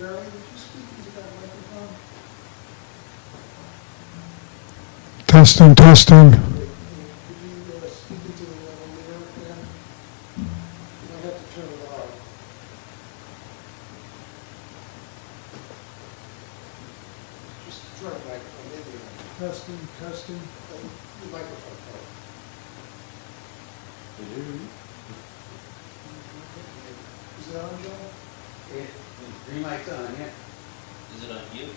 Barry, would you speak into that microphone? Testing, testing. Could you speak into the lavalier again? You might have to turn it off. Just try the microphone, maybe. Testing, testing. The microphone. Is it on, Joe? Green light's on, yeah. Is it on mute?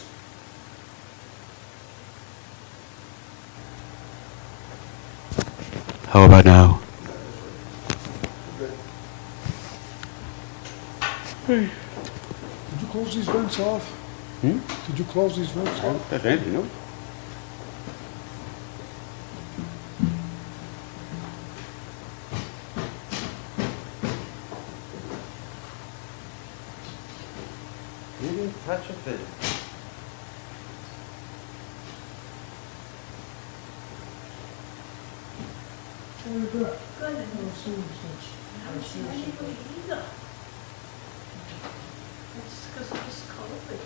How about now? Good. Hey, did you close these vents off? Hmm? Did you close these vents I off? don't touch anything, no? You didn't touch a thing. What is that? Good. Oh, seriously. I haven't seen anybody either. It's because of this COVID.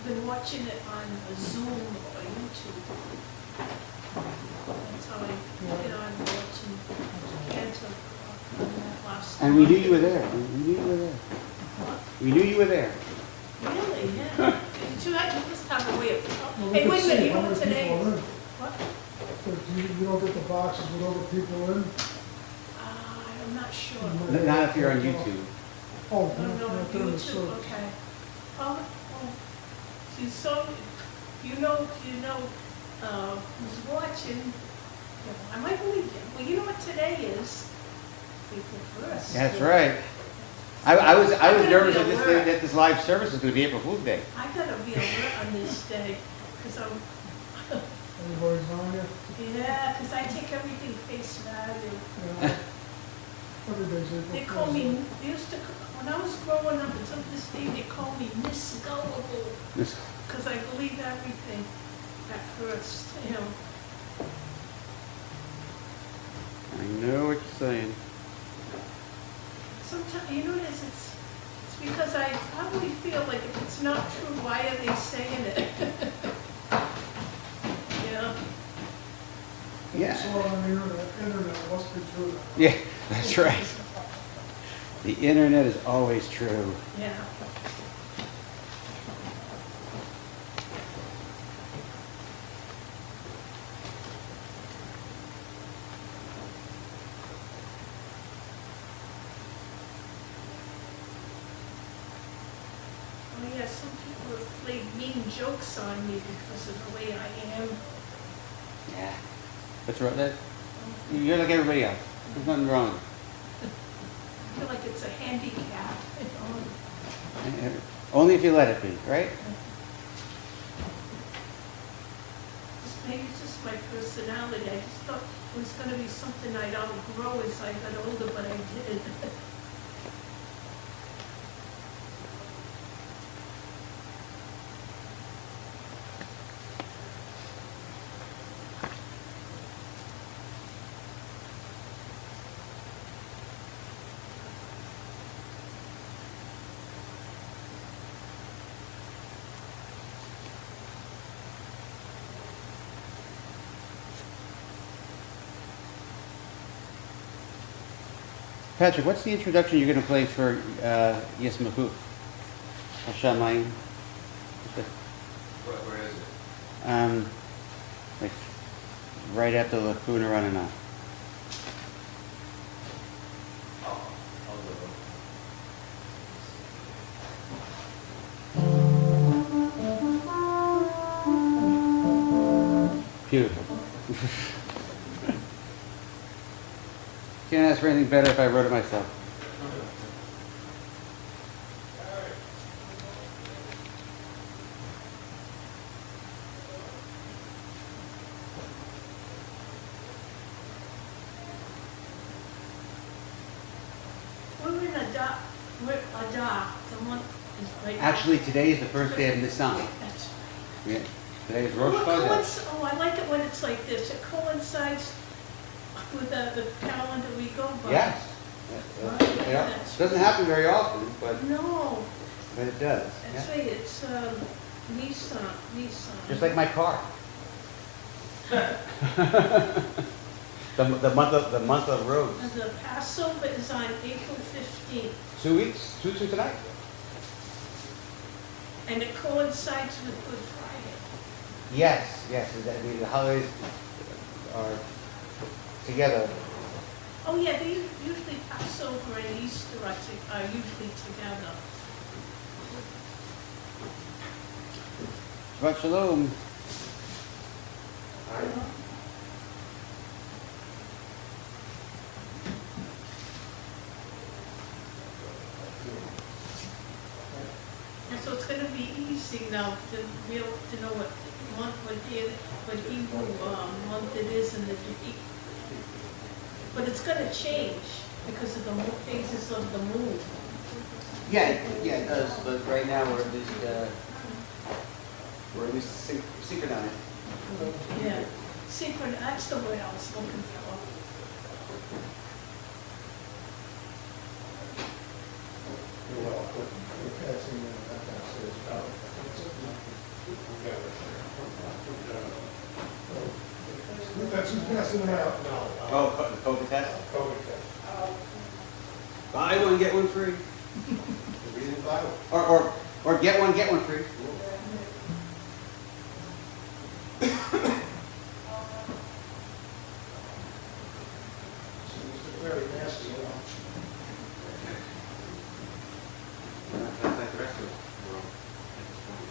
I've been watching it on Zoom or YouTube. That's how I get on watching Cantor on that last. And we knew you were there. We knew you were there. What? We knew you were there. Really, yeah. Did you just have a way of, Well, we hey, can wait a see minute, you how know what many today people are is? in. What? But you don't get the boxes with other people in? I'm not sure. Not if you're on YouTube. Oh, No, no, not during the YouTube, service. okay. Oh, see, so, you know, who's watching, I might believe you. Well, you know what today is? April 1st. That's right. I was nervous I'm that gonna be alert. this live service was going to be April Fool's Day. I gotta be alert on this day, because Everybody's on you? yeah, because I take everything face value. Yeah. Every day's April They call Fool's me, Day. they used to, when I was growing up, until this day, they call me Miss Gullible. This- Because I believe everything at first, you know. I know what you're saying. Sometimes, you know what it is, it's because I probably feel like if it's not true, why are they saying it? Yeah, Yeah. So on the internet must be true. Yeah, that's right. The internet is always true. yeah. Oh yeah, some people have played mean jokes on me because of the way I am. Yeah. What's wrong? You're like everybody else. There's nothing wrong. I feel like it's a handicap, you know. Only if you let it be, right? Maybe it's just my personality. I just thought it was gonna be something I'd outgrow as I got older, but I didn't. Patrick, what's the introduction you're going to play for Yes Mahut? Hashamayim? Where is it? Like right after Lacuna Ranana. I'll go. Beautiful. Can't ask for anything better if I wrote it myself. We're in Adar, the month is right. Actually, today is the first day of Nisan. That's Yeah. Today is Rosh Well, Chodesh. oh, I like it when it's like this. It coincides with the calendar we go by. Yes. Right, Yeah. that's- Doesn't happen very often, but No, But it does. That's Yeah. right, it's Nissan. Just like my car. The month of roads. And the Passover is on April 15th, 2 weeks, two tonight. and it coincides with Good Friday. Yes, yes. The holidays are together. Oh, yeah, they usually Passover and Easter are usually together. Shabbat shalom. And so it's gonna be easy now to know what month, what Hebrew month it is and the date. But it's gonna change because of the phases of the moon. Yeah, it does. But right now we're at least synchronized. Yeah, that's the word I was looking for. That's who's passing them out. Oh, the COVID test? Buy one, get one free. Or get one free. Very nasty. That's like the rest of the world at this point.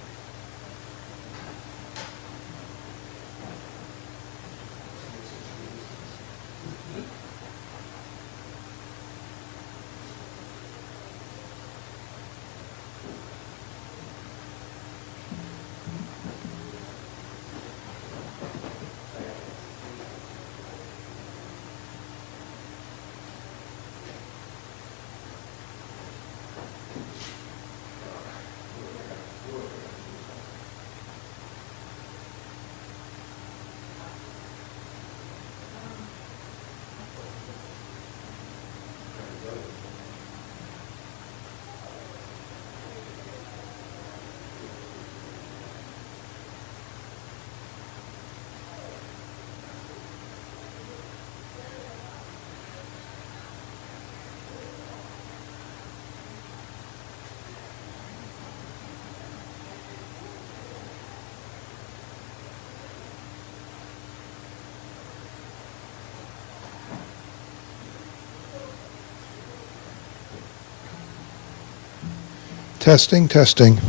Testing, testing.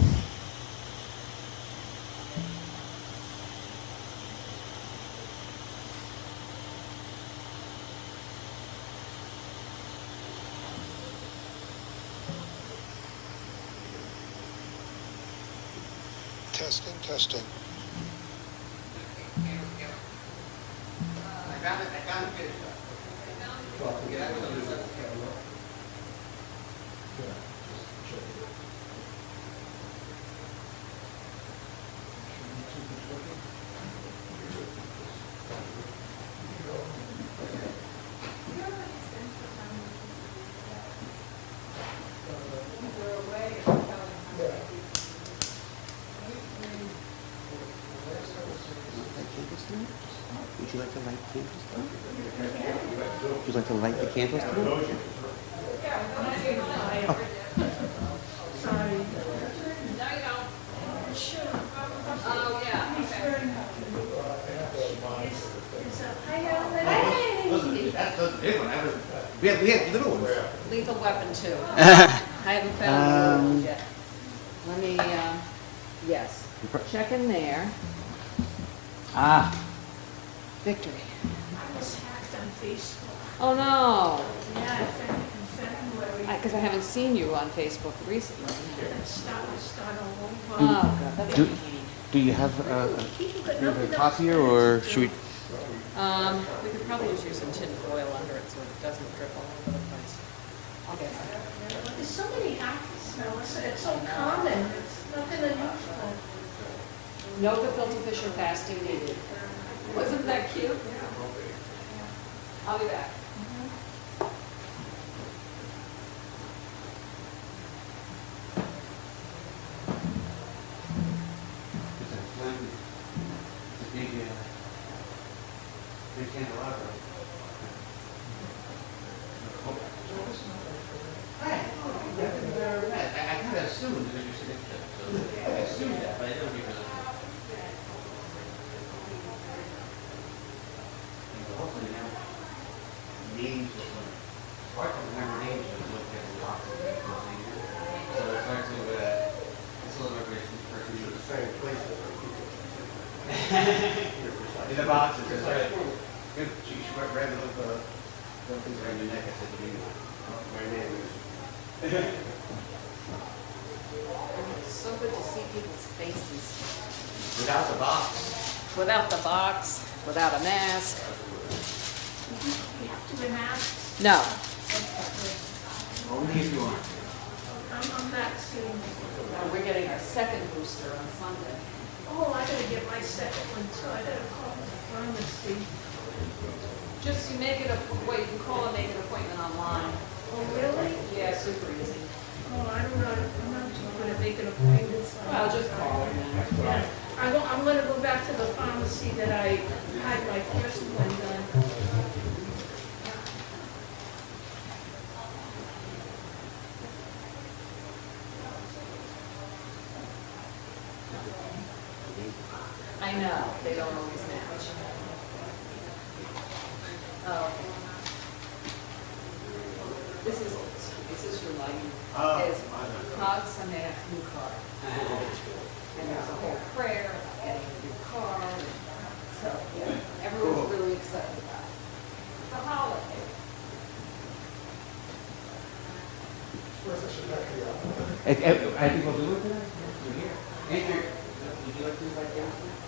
Testing, testing. Would you like to light candles tonight? Would you like to light the candles tonight? Sorry. Sure. Oh, yeah. Hi, Alan. That's a big one. We had little ones. Lethal weapon too. I haven't found the rules yet. Let me, yes, check in there. Ah. Victory. I was hacked on Facebook. Oh, no, Yeah, in February. because I haven't seen you on Facebook recently. Start all over. Oh, God, that's a Do- pain. Do you have People got a nothing copier, else or to should we? do. We could probably just use some tin foil under it so it doesn't drip all over the place. I'll get it. There's so many hackers now, it's so common, it's nothing unusual. No gefilte fish or fasting needed. Wasn't that cute? I'll be back. boxes. It's like, good, she read the things around your neck. I said, you know, my name is. It's so good to see people's faces. Without the box. Without the box, without a mask. You have to wear masks. No. Only if you want. I'm vaccinated. We're getting our second booster on Sunday. Oh, I gotta get my second one too. I gotta call the pharmacy. Just you make it a, wait, you can call and make an appointment online. Oh, really? Yeah, super easy. Oh, I don't know. I'm not too good at making appointments. Well, just call them then. Yeah. I'm gonna go back to the pharmacy that I had my first one done. I know, they don't always match. Oh, okay. This is for lighting. It's Cogs and they have a new car. And there's a whole prayer about getting a new car. So, yeah, everyone's really excited about it. It's a holiday. I think we'll do it tonight. We're here. Andrew, would you like to invite James tonight?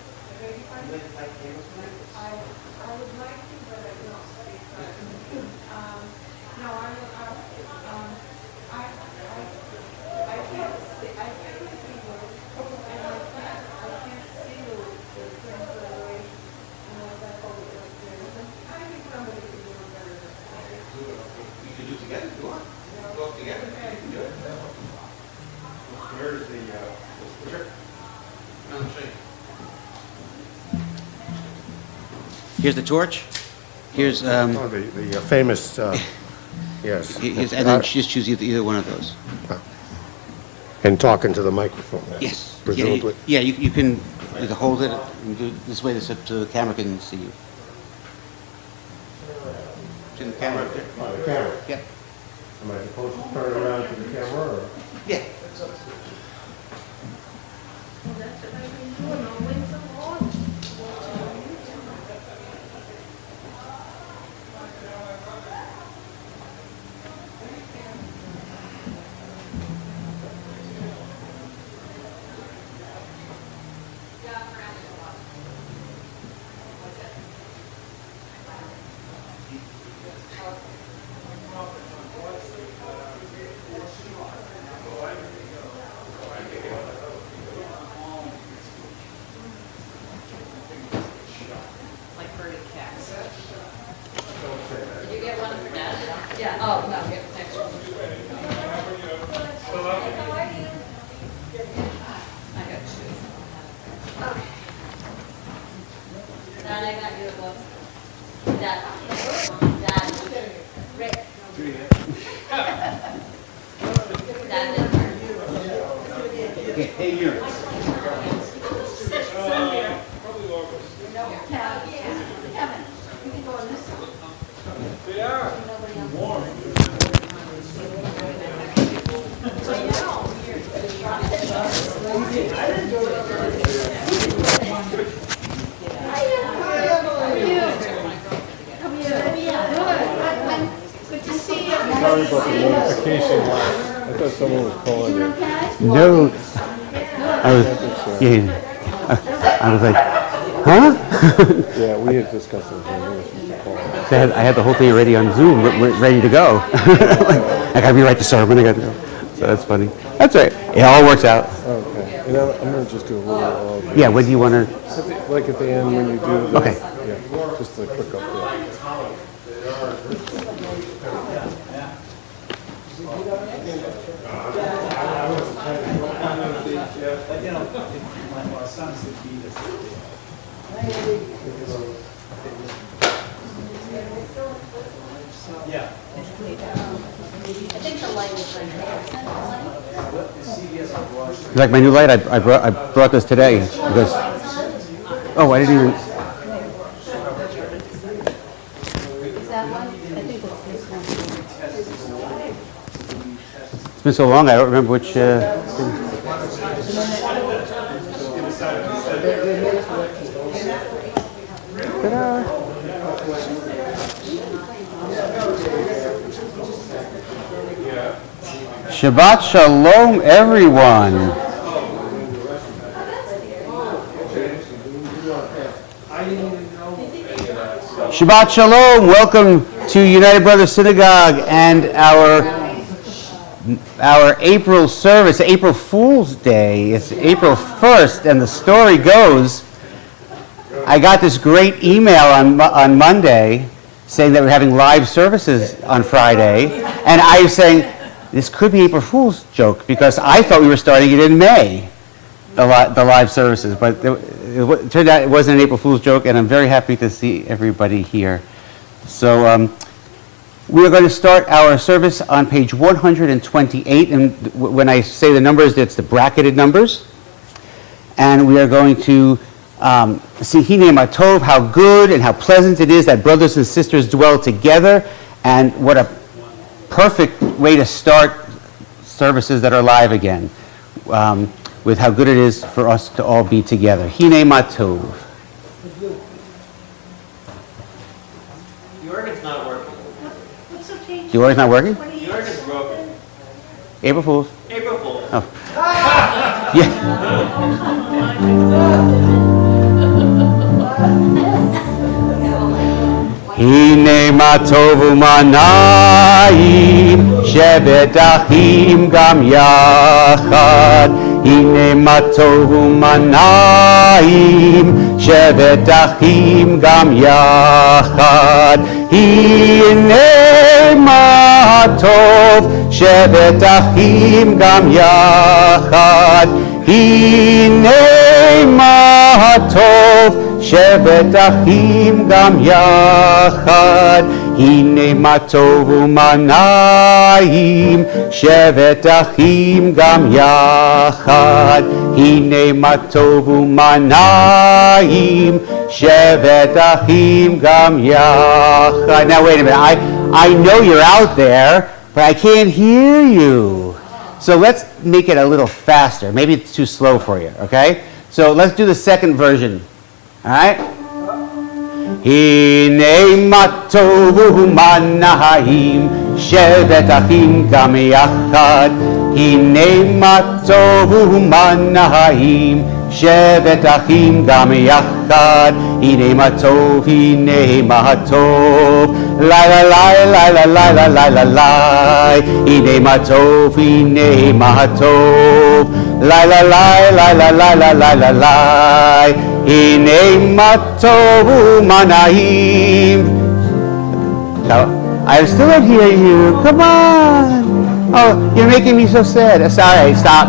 Would you like to invite James tonight? I would like to, but I don't speak. No, I can't see, I can't see the, and I can't see the translation, that whole thing. I think somebody could do it better than I. We can do it together if you want. Go up together. You can do it. Where's the, sure. I'll show you. Here's the torch. Here's, Oh, the famous, yes. and then just choose either one of those. And talking to the microphone. Yes. Presumably. Yeah, you can either hold it and do it this way so the camera can see you. See the camera up there? Oh, the camera. Yep. Am I supposed to turn around to the camera or? Yeah. Well, that's what I've been doing all winter long. Like herding cats. Did you get one for Dad? Yeah, oh, no, get the next one. I got two. Dad, I got you a book. Dad. Dad. Rick. Dad didn't hurt. Okay, hey, you. Good to see you. Sorry about the notification line. I thought someone was calling you. No. I was like, huh? Yeah, we had discussed it. When we were supposed to call. So I had the whole thing already on Zoom, ready to go. I gotta rewrite the sermon, I gotta go. So that's funny. That's right. It all works out. Okay. And I'm gonna just do a little, Yeah, when do you wanna? like at the end when you do the. Okay. Yeah, just a quick update. I think the light is right there. You like my new light? I brought this today because. Oh, I didn't even. Is that one? I think it's this one. It's been so long, I don't remember which. Shabbat Shalom, everyone. Shabbat Shalom. Welcome to United Brothers Synagogue and our April service, April Fool's Day. It's April 1st, and the story goes, I got this great email on Monday saying that we're having live services on Friday, and I was saying, this could be April Fool's joke, because I thought we were starting it in May, the live services, but it turned out it wasn't an April Fool's joke, and I'm very happy to see everybody here. So we are going to start our service on page 128, and when I say the numbers, it's the bracketed numbers, and we are going to see Hine Matov, how good and how pleasant it is that brothers and sisters dwell together, and what a perfect way to start services that are live again, with how good it is for us to all be together. Hine Matov. The organ's not working. What's the page? The organ's not working? The organ's broken. April Fools. April Fool. Oh. Yeah. Hine matov u'manayim, shevet achim gam yachad. Hine matov u'manayim, shevet achim gam yachad. Hine matov, shevet achim gam yachad. Hine matov, shevet achim gam yachad. Hine matov u'manayim, shevet achim gam yachad. Hine matov u'manayim, shevet achim gam yachad. Now wait a minute, I know you're out there, but I can't hear you. So let's make it a little faster. Maybe it's too slow for you, okay? So let's do the second version. All right? Hine matov u'manayim, shevet achim gam yachad. Hine matov u'manayim, shevet achim gam yachad. Hine matov, la la la la la la la la la la. Hine matov, la la la la la la la la la la. Hine matov u'manayim. So, I still don't hear you. Come on. Oh, you're making me so sad. Sorry, stop.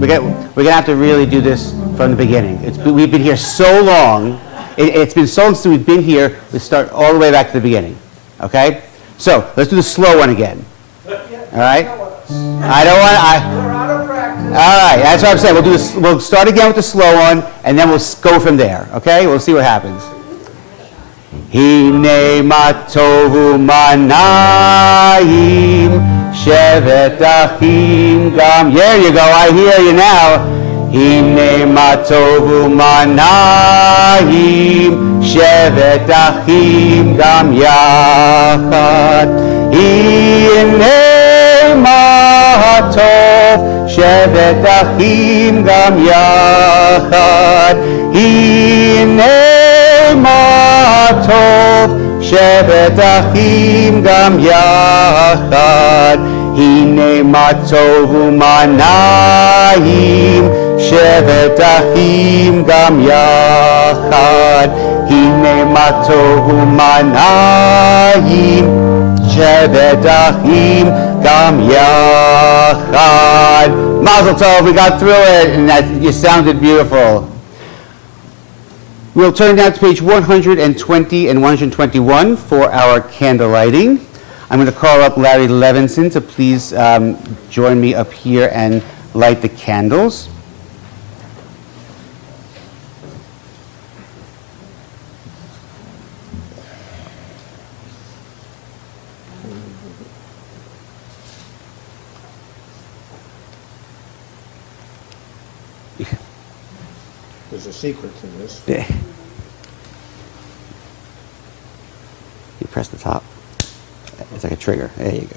We're gonna have to really do this from the beginning. We've been here so long. It's been so long since we've been here. We start all the way back to the beginning. Okay? So let's do the slow one again. All right? I don't want. We're out of practice. All right, that's what I'm saying. We'll do this. We'll start again with the slow one, and then we'll go from there. Okay? We'll see what happens. Hine matov u'manayim, shevet achim gam. There you go. I hear you now. Hine matov u'manayim, shevet achim gam yachad. Hine matov, shevet achim gam yachad. Hine matov, shevet achim gam yachad. Hine matov u'manayim, shevet achim gam yachad. Hine matov u'manayim, shevet achim gam yachad. Mazel tov, we got through it, and you sounded beautiful. We'll turn now to page 120 and 121 for our candle lighting. I'm going to call up Larry Levinson to please join me up here and light the candles. There's a secret to this. You press the top. It's like a trigger. There you go.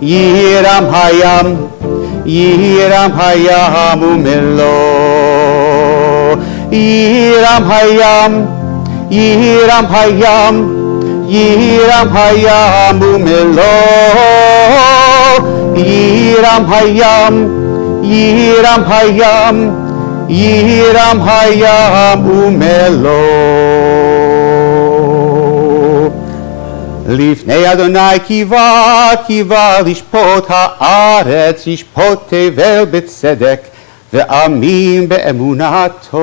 Yiram hayam, Yiram hayam umelo. Yiram hayam, Yiram hayam, Yiram hayam umelo. Yiram hayam, Yiram hayam, Yiram hayam umelo. Lifnei Adonai kiva, kiva lishpot haaretz, lishpot tevel b'tzedek, ve'amim be'emunato.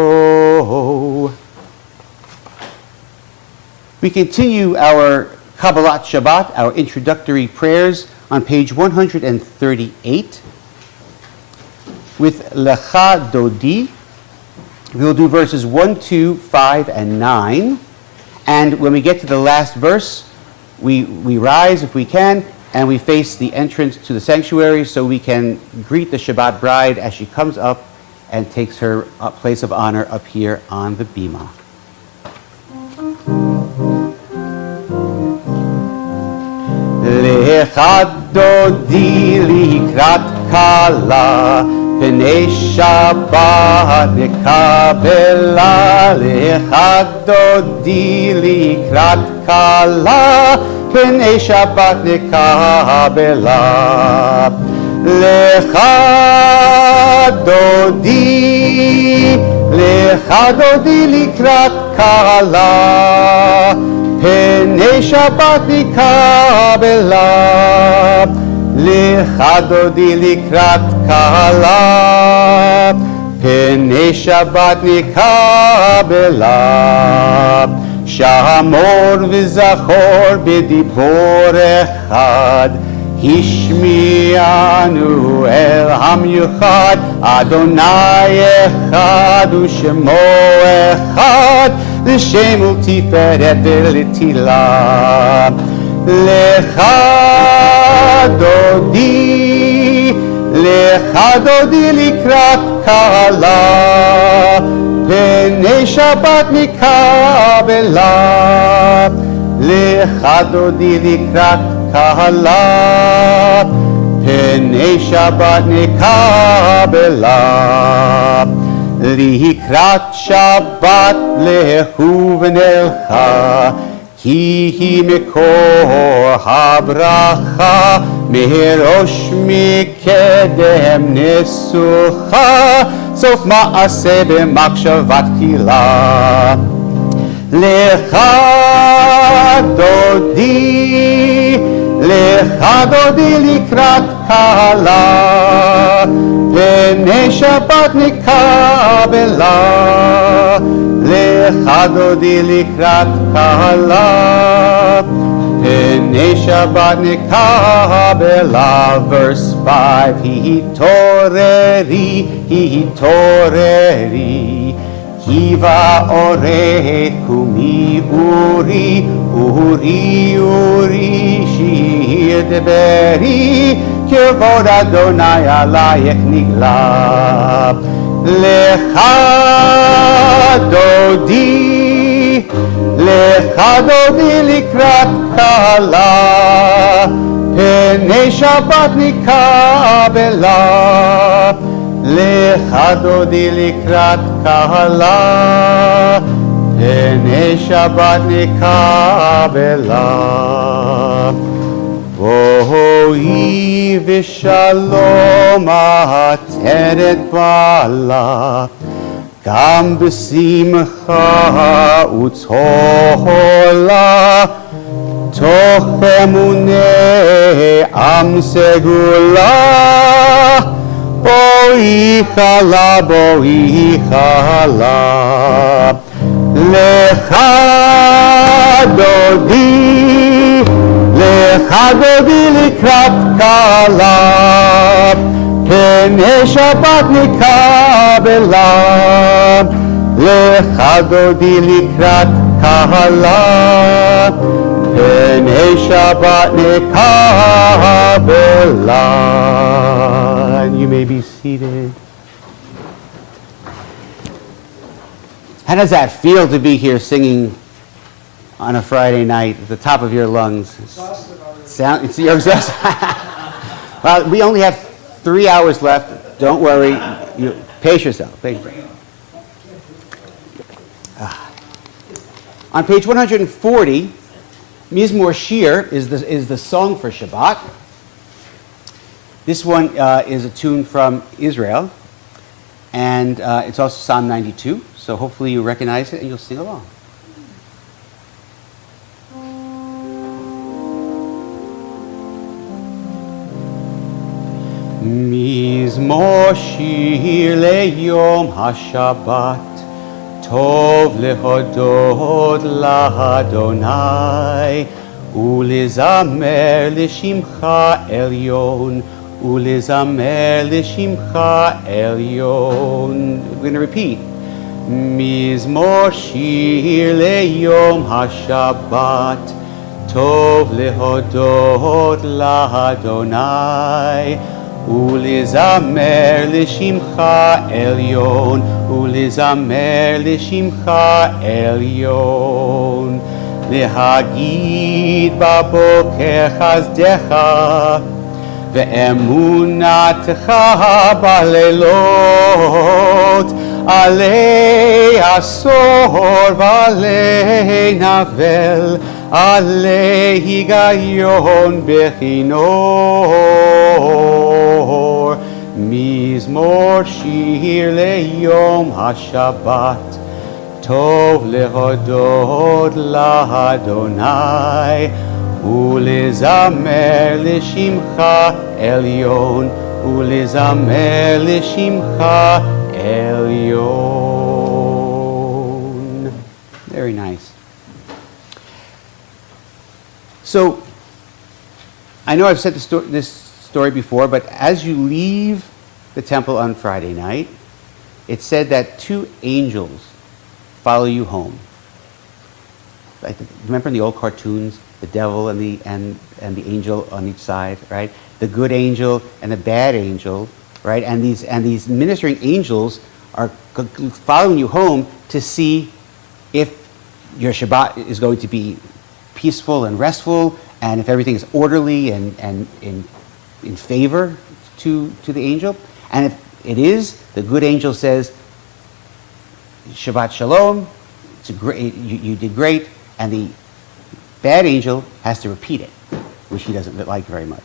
We continue our Kabbalat Shabbat, our introductory prayers, on page 138 with Lecha Dodi. We'll do verses 1, 2, 5, and 9. And when we get to the last verse, we rise if we can, and we face the entrance to the sanctuary so we can greet the Shabbat bride as she comes up and takes her place of honor up here on the bima. Lecha Dodi likrat kala, Pnei Shabbat nekabela. Lecha Dodi likrat kala, Pnei Shabbat nekabela. Lecha Dodi likrat kala, Pnei Shabbat nekabela. Lecha Dodi likrat kala, Pnei Shabbat nekabela. Shamor v'zachor b'dibor echad, Hishmianu el hamyuchad. Adonai echad u'shemo echad, L'shem u'tiferet v'letila. Lecha Dodi likrat kala, Pnei Shabbat nekabela. Lecha Dodi likrat kala, Pnei Shabbat nekabela. Likrat Shabbat lehu v'nelcha, Ki hi mekor habracha, Merosh mikedem nesucha, Sof ma'aseh b'makshavat kila. Lecha Dodi likrat kala, Pnei Shabbat nekabela. Lecha Dodi likrat kala, Pnei Shabbat nekabela. Verse 5, Hitoreri, Kiva ore kumi uri, shir deberi, Kevod Adonai alayech nigla. Lecha Dodi likrat kala, Pnei Shabbat nekabela. Lecha Dodi likrat kala, Pnei Shabbat nekabela. Vohi v'shalom ateret bala, Gam b'simcha u'tzola, Toch emunei am segula. Boi chala, Lecha Dodi likrat kala, Pnei Shabbat nekabela. Lecha Dodi likrat kala, Pnei Shabbat nekabela. And you may be seated. How does that feel to be here singing on a Friday night at the top of your lungs? Exhausted already. You're exhausted. We only have 3 hours left. Don't worry. Pace yourself. Pace yourself. On page 140, Mizmor Shir is the song for Shabbat. This one is a tune from Israel, and it's also Psalm 92, so hopefully you recognize it and you'll sing along. Mizmor Shir leyom HaShabbat Tov lehodot l'Adonai Ulezamer l'shimcha elyon Ulezamer l'shimcha elyon. We're going to repeat. Mizmor Shir leyom HaShabbat Tov lehodot l'Adonai Ulezamer l'shimcha elyon Ulezamer l'shimcha elyon Lehagid baboker chazdecha Ve'emunatecha balelot Alei asor v'alei navel Alei higayon bechinor Mizmor Shir leyom HaShabbat Tov lehodot l'Adonai Ulezamer l'shimcha elyon Ulezamer l'shimcha elyon. Very nice. So, I know I've said this story before, but as you leave the temple on Friday night, it's said that 2 angels follow you home. Remember in the old cartoons, the devil and the angel on each side, right? The good angel and the bad angel, right? And these ministering angels are following you home to see if your Shabbat is going to be peaceful and restful, and if everything is orderly and in favor to the angel. And if it is, the good angel says, Shabbat Shalom, you did great, and the bad angel has to repeat it, which he doesn't like very much.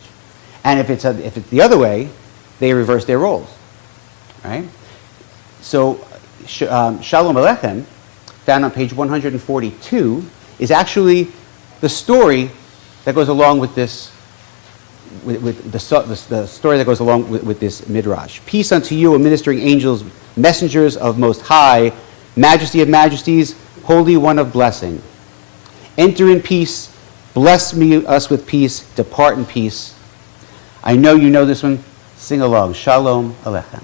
And if it's the other way, they reverse their roles, right? So Shalom Aleichem, found on page 142, is actually the story that goes along with this, with the story that goes along with this midrash. Peace unto you, O ministering angels, messengers of Most High, Majesty of majesties, Holy One of blessing. Enter in peace, bless us with peace, depart in peace. I know you know this one. Sing along. Shalom Aleichem.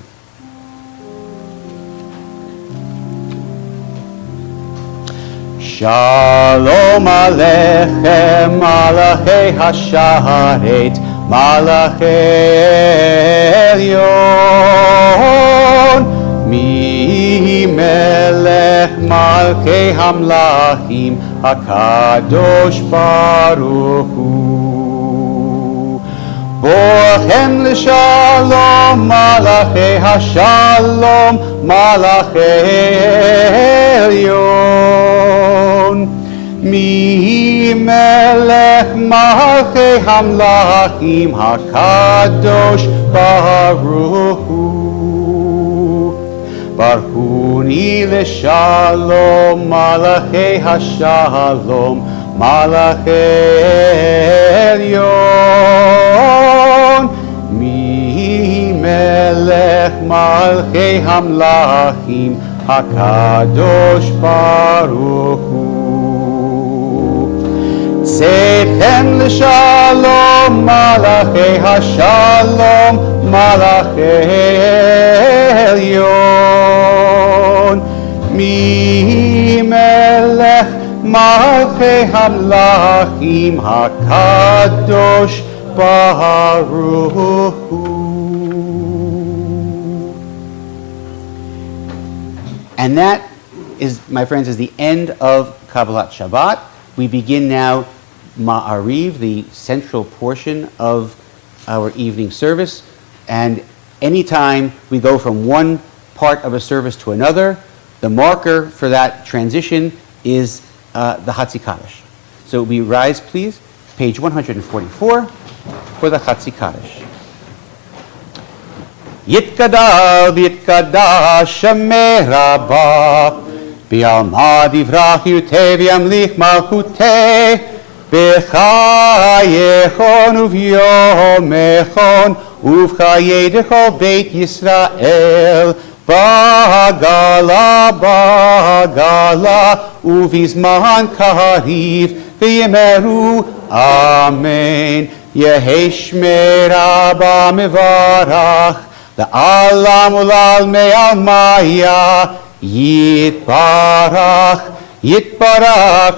Shalom Aleichem, Malachei Hasharet, Malachei Elyon, Mi Melech Malchei Hamlachim, HaKadosh Baruch Hu. Borchem l'shalom, Malachei Hashalom, Malachei Elyon. Mi melech malchei hamlachim, HaKadosh Baruch Hu. Barhuni l'shalom, Malachei Hashalom, Malachei Elyon. Mi melech malchei hamlachim, HaKadosh Baruch Hu. Tzedchem l'shalom, Malachei Hashalom, Malachei Elyon. Mi melech malchei hamlachim, HaKadosh Baruch Hu. And that is, my friends, is the end of Kabbalat Shabbat. We begin now Ma'ariv, the central portion of our evening service. And anytime we go from one part of a service to another, the marker for that transition is the Chatzi Kaddish. So we rise, please, page 144 for the Chatzi Kaddish. Yitkadal v'yitkadash Shemei Rabbah B'alma divrach yuteh v'yamlich malchuteh B'chayechon uv'yomechon uv'chayei dechol Beit Yisrael Ba'gala uv'izman kariv v'yemeru Amen. Yehei Shmei Rabbah mevarach La'alam ulal me'al maya Yitbarach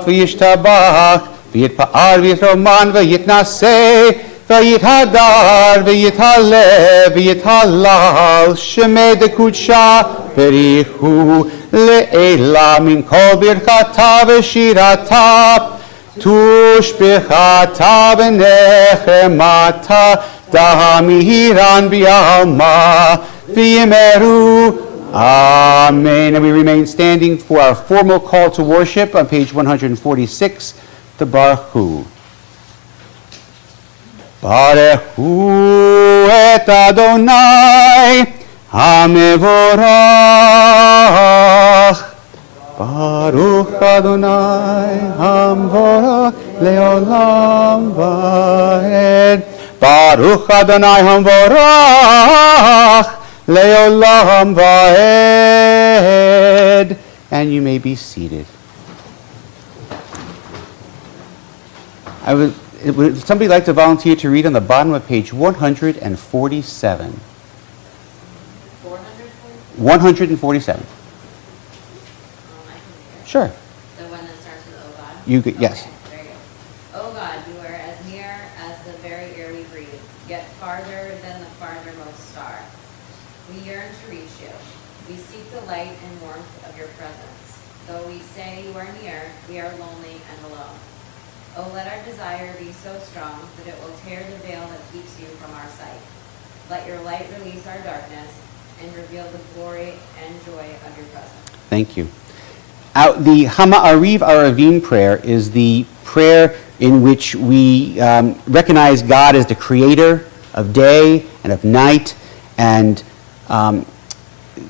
v'yishtabach v'yitpa'ar v'yitroman v'yitnaseh v'yithadar v'yithalev v'yithalal Shemei dekudsha berichu le'ela min kol birchata v'shirata tushbechata v'nechemata Dahamiran bi'alma v'yemeru. Amen. And we remain standing for our formal call to worship on page 146, the Baruch Hu. Baruch Hu et Adonai HaMevorach. Baruch Adonai HaMevorach le'olam va'ed. Baruch Adonai HaMevorach le'olam va'ed. And you may be seated. Would somebody like to volunteer to read on the bottom of page 147? 147. Sure. The one that starts with O God? Yes. Okay, very good. O God, you are as near as the very air we breathe, yet farther than the farthermost star. We yearn to reach you. We seek the light and warmth of your presence. Though we say you are near, we are lonely and alone. Oh, let our desire be so strong that it will tear the veil that keeps you from our sight. Let your light release our darkness and reveal the glory and joy of your presence. Thank you. The Hama'ariv Aravim prayer is the prayer in which we recognize God as the creator of day and of night, and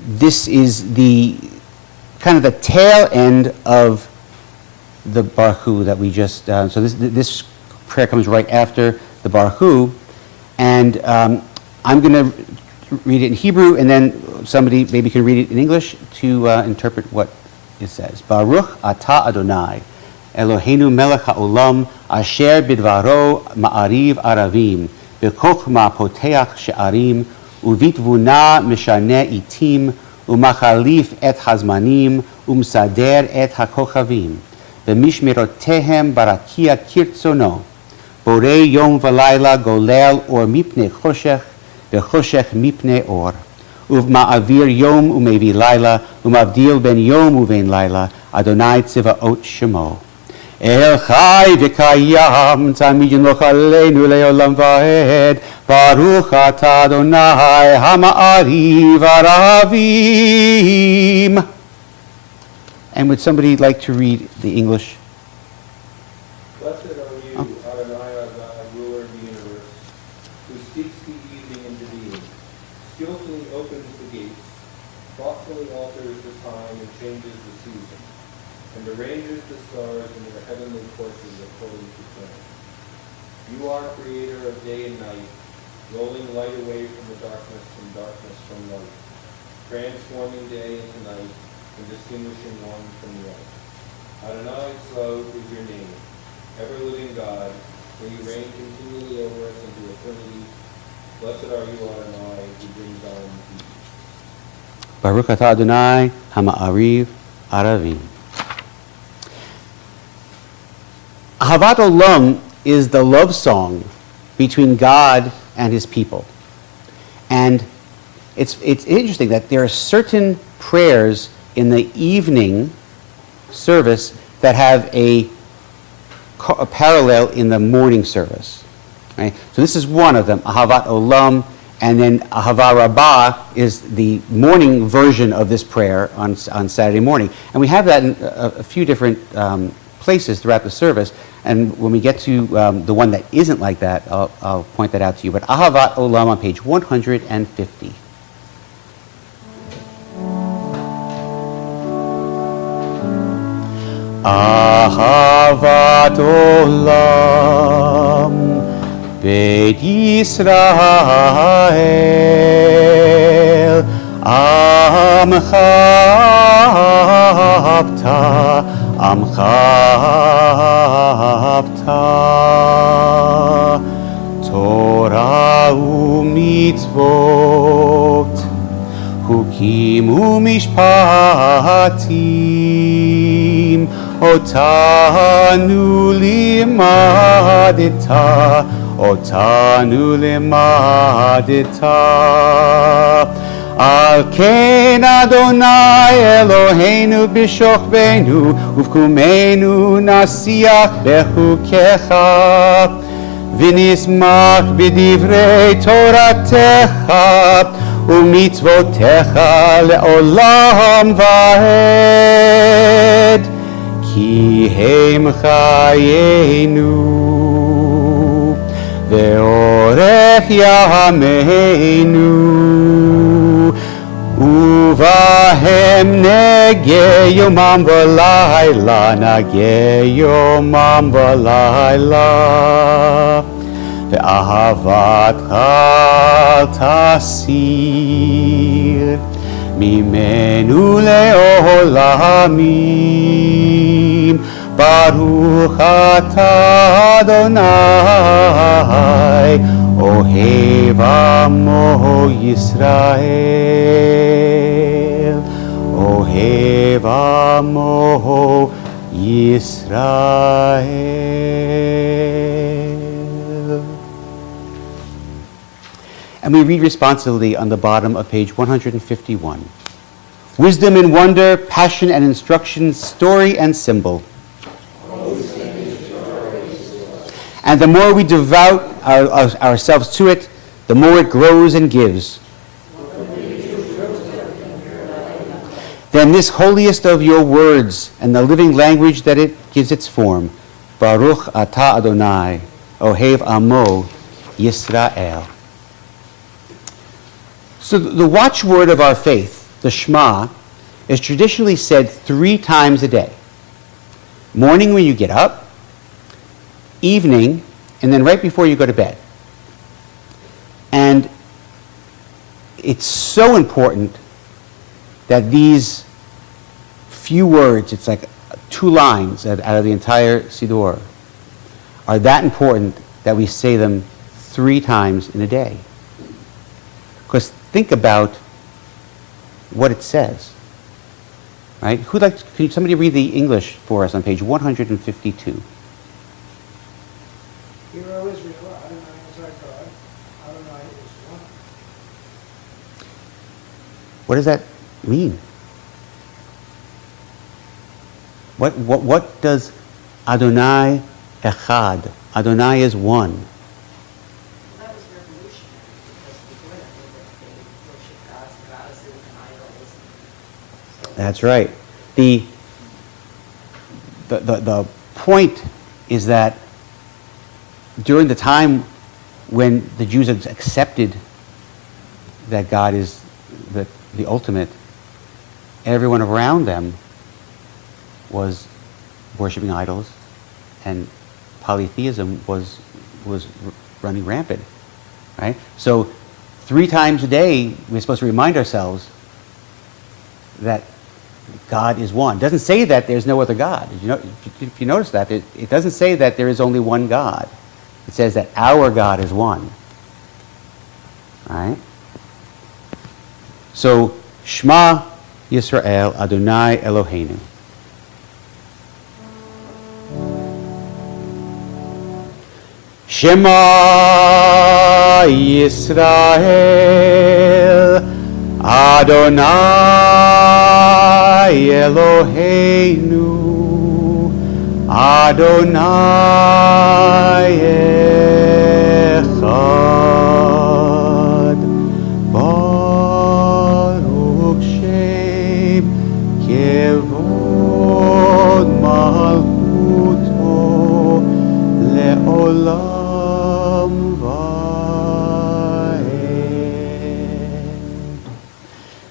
this is the kind of the tail end of the Baruch Hu that we just, so this prayer comes right after the Baruch Hu, and I'm going to read it in Hebrew, and then somebody maybe can read it in English to interpret what it says. Baruch atah Adonai, Eloheinu melech ha'olam, asher bidvaro ma'ariv aravim, b'chokhma poteach she'arim, uvitvuna mishane itim, umachalif et hazmanim, umsader et hakochavim, v'mishmerotehem barakia kirtzono, borei yom v'layla golel or mipnei choshech, v'choshech mipnei or. Uvma'avir yom umevi laila, umavdil ben yom uvein laila, Adonai tzivaot shemo. El chai v'kayam, tzamidin loch aleinu le'olam va'ed, Baruch atah Adonai hama'ariv aravim. And would somebody like to read the English? Blessed are you, Adonai our God, ruler of the universe, who speaks the evening into being, skillfully opens the gates, thoughtfully alters the time and changes the season, and arranges the stars in their heavenly courses according to plan. You are creator of day and night, rolling light away from the darkness and darkness from light, transforming day into night and distinguishing one from the other. Adonai Tzvaot is your name, ever-living God, for you reign continually over us into eternity. Blessed are you, Adonai, who brings on peace. Baruch atah Adonai hama'ariv aravim. Ahavat Olam is the love song between God and his people. And it's interesting that there are certain prayers in the evening service that have a parallel in the morning service. Right? So this is one of them, Ahavat Olam, and then Ahava Rabbah is the morning version of this prayer on Saturday morning. And we have that in a few different places throughout the service. And when we get to the one that isn't like that, I'll point that out to you. But Ahavat Olam on page 150. Ahavat Olam Beit Yisrael Amcha Habta Torah u'mitzvot Hukim u'mishpatim Otanu limadita Al ken Adonai Eloheinu b'shochbenu uvkumenu nasiach bechukecha v'nismach b'divrei toratecha u'mitzvotecha le'olam va'ed ki hem chayenu ve'orech yameinu Uvahem nege yomam v'layla, nage yomam v'layla, ve'ahavatcha tasir, mimenu le'olamim, baruch atah Adonai, Ohev Amo Yisrael, Ohev Amo Yisrael. And we read responsively on the bottom of page 151. Wisdom and wonder, passion and instruction, story and symbol. And the more we devote ourselves to it, the more it grows and gives. Then this holiest of your words and the living language that it gives its form, Baruch Atah Adonai, Ohev Amo Yisrael. So the watchword of our faith, the Shema, is traditionally said 3 times a day. Morning when you get up, evening, and then right before you go to bed. And it's so important that these few words, it's like 2 lines out of the entire Siddur, are that important that we say them 3 times in a day. Because think about what it says. Right? Can somebody read the English for us on page 152? Hear, O Israel, Adonai is our God, Adonai is one. What does that mean? What does Adonai Echad? Adonai is one. Well, that was revolutionary, because before that they worship gods and goddesses and idols. So That's right. The point is that during the time when the Jews accepted that God is the ultimate, everyone around them was worshiping idols, and polytheism was running rampant, right? So 3 times a day, we're supposed to remind ourselves that God is one. It doesn't say that there's no other God. If you notice that, it doesn't say that there is only one God. It says that our God is one. All right? So, Shema Yisrael Adonai Eloheinu. Shema Yisrael Adonai Eloheinu Adonai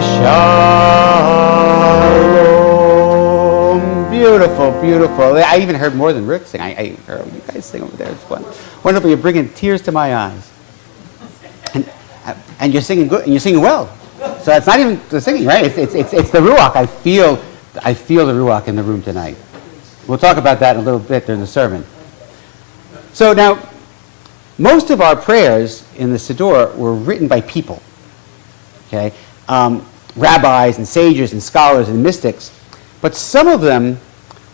Vishalom. Beautiful, beautiful. I even heard more than Rick sing. I heard you guys sing over there. It's wonderful. You're bringing tears to my eyes. And you're singing good, and you're singing well. So it's not even the singing, right? It's the Ruach. I feel the Ruach in the room tonight. We'll talk about that in a little bit during the sermon. So now, most of our prayers in the Siddur were written by people, okay? Rabbis and sages and scholars and mystics. But some of them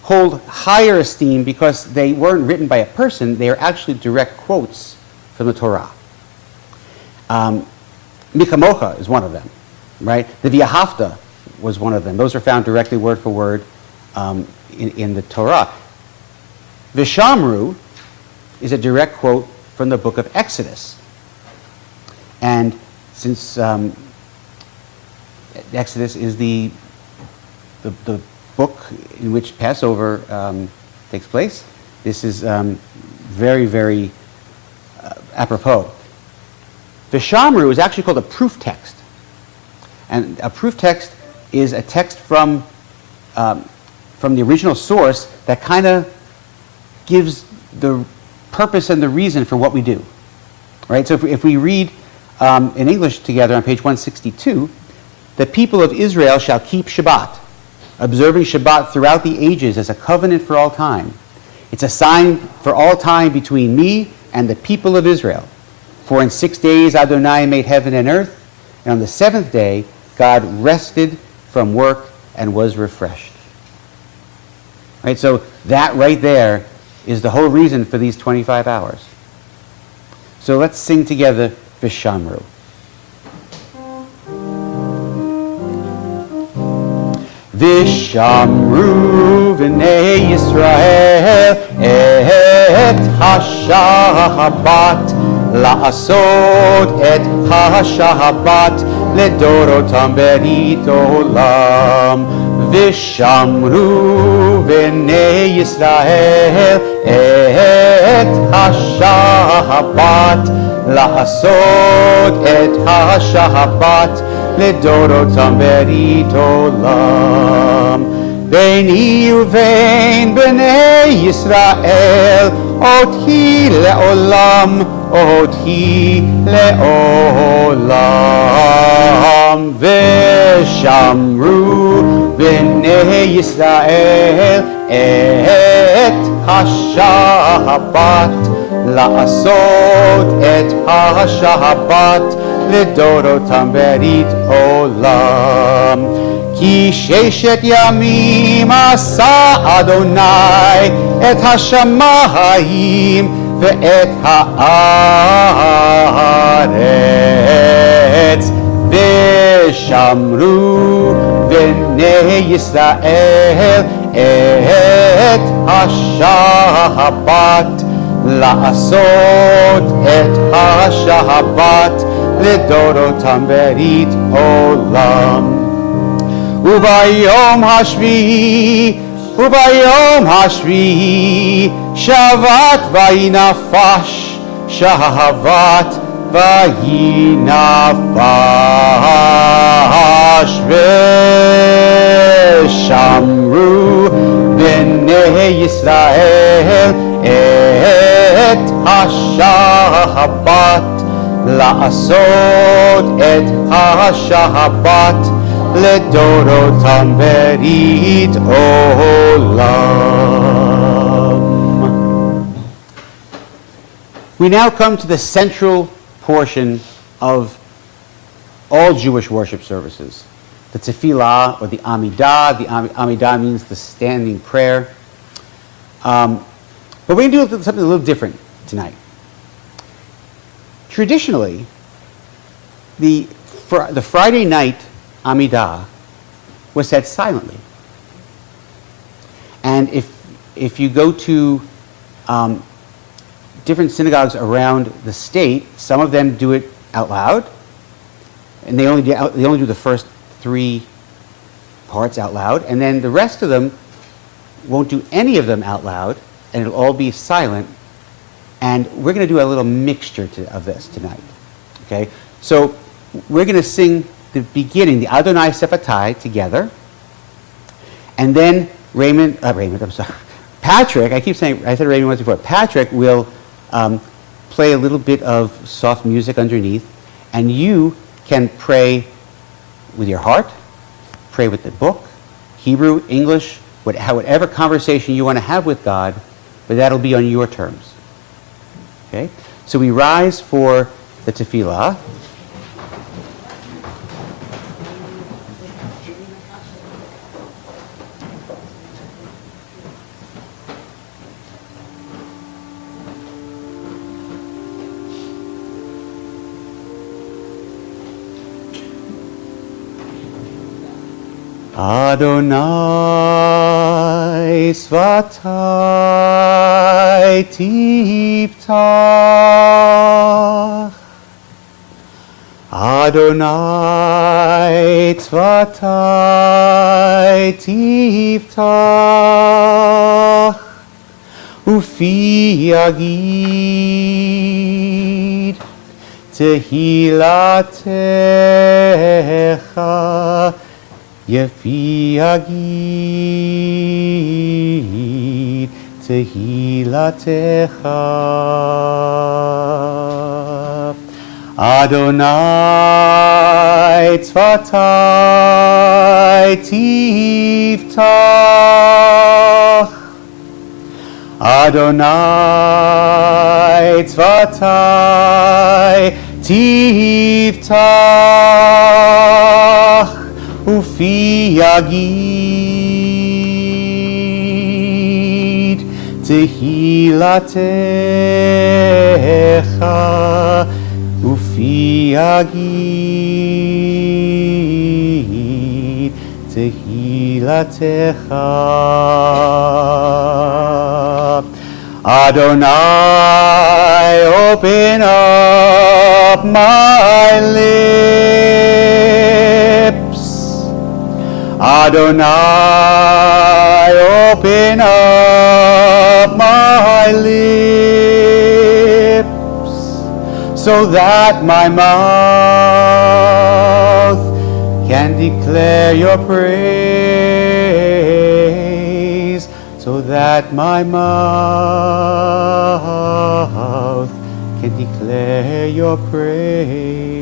hold higher esteem because they weren't written by a person. They are actually direct quotes from the Torah. Mikamocha is one of them, right? The V'ahavta was one of them. Those are found directly word for word in the Torah. Vishamru is a direct quote from the book of Exodus. And since Exodus is the book in which Passover takes place, this is very, very apropos. Vishamru is actually called a proof text. And a proof text is a text from the original source that kind of gives the purpose and the reason for what we do. Right? So if we read in English together on page 162, the people of Israel shall keep Shabbat, observing Shabbat throughout the ages as a covenant for all time. It's a sign for all time between me and the people of Israel. For in 6 days Adonai made heaven and earth, and on the seventh day God rested from work and was refreshed. Right? So that right there is the whole reason for these 25 hours. So let's sing together Vishamru. Vishamru v'nei Yisrael et ha-Shabbat la'asod et ha-Shabbat ledorotam berit olam. Vishamru v'nei Yisrael et ha-Shabbat la'asod et ha-Shabbat ledorotam berit olam. Beini uvein b'nei Yisrael oti le'olam, oti le'olam. Veshamru b'nei Yisrael et ha-Shabbat la'asod et ha-Shabbat לדורותם ברית עולם. כי ששת ימים עשה אדוני את השמיים ואת הארץ. ושמרו בני ישראל את השבת לעשות את השבת לדורותם ברית עולם. וביום השביעי שבת ויהי נפש, שבת ויהי נפש. ושמרו בני ישראל את השבת לעשות את השבת לדורותם ברית עולם. We now come to the central portion of all Jewish worship services, the tefillah or the amidah. The amidah means the standing prayer. But we're going to do something a little different tonight. Traditionally, the Friday night Amidah was said silently. And if you go to different synagogues around the state, some of them do it out loud, and they only do the first 3 parts out loud, and then the rest of them won't do any of them out loud, and it'll all be silent. And we're going to do a little mixture of this tonight. Okay? So we're going to sing the beginning, the Adonai Sephatai together, and then Patrick, I said Raymond once before, Patrick will play a little bit of soft music underneath, and you can pray with your heart, pray with the book, Hebrew, English, whatever conversation you want to have with God, but that'll be on your terms. Okay? So we rise for the tefillah. Adonai Svatai Tiftach. Adonai Svatai Tiftach. Ufi Yagid Tehilatecha. Yefi Yagid Tehilatecha. Adonai Tzvatai Tiftach. Adonai Tzvatai Tiftach. Ufi Yagid Tehilatecha. Ufi Yagid Tehilatecha. Adonai, open up my lips. Adonai, open up my lips, so that my mouth can declare your praise, so that my mouth can declare your praise.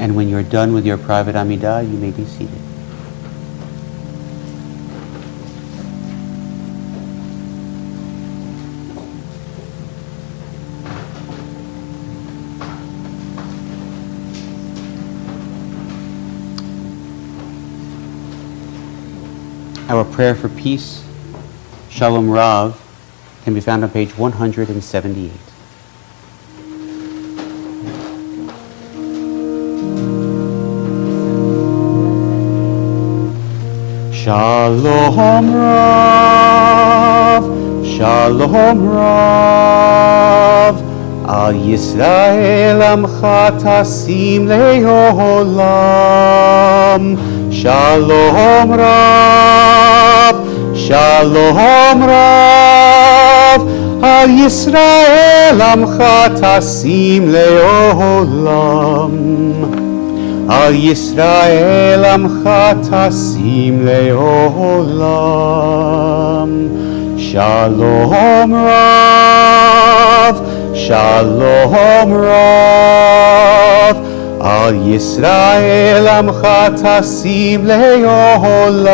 And when you're done with your private Amidah, you may be seated. Our prayer for peace, Shalom Rav, can be found on page 178. Shalom Rav, Shalom Rav, Al Yisrael Amcha Tasim Le'olam. Shalom Rav, Shalom Rav, Al Yisrael Amcha Tasim Le'olam. על ישראל עמך תשים לעולם. שלום רב, שלום רב, על ישראל עמך תשים לעולם.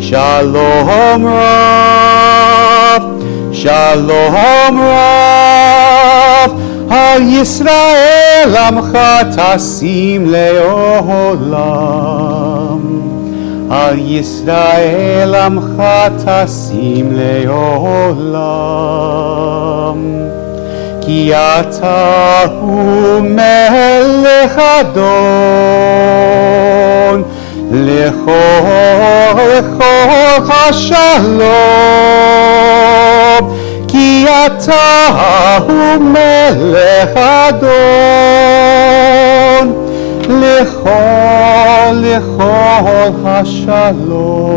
שלום רב, שלום רב, על ישראל עמך תשים לעולם. על ישראל עמך תשים לעולם. כי אתה הוא מלך אדון, לכל השלום. כי אתה הוא מלך אדון, לכל השלום.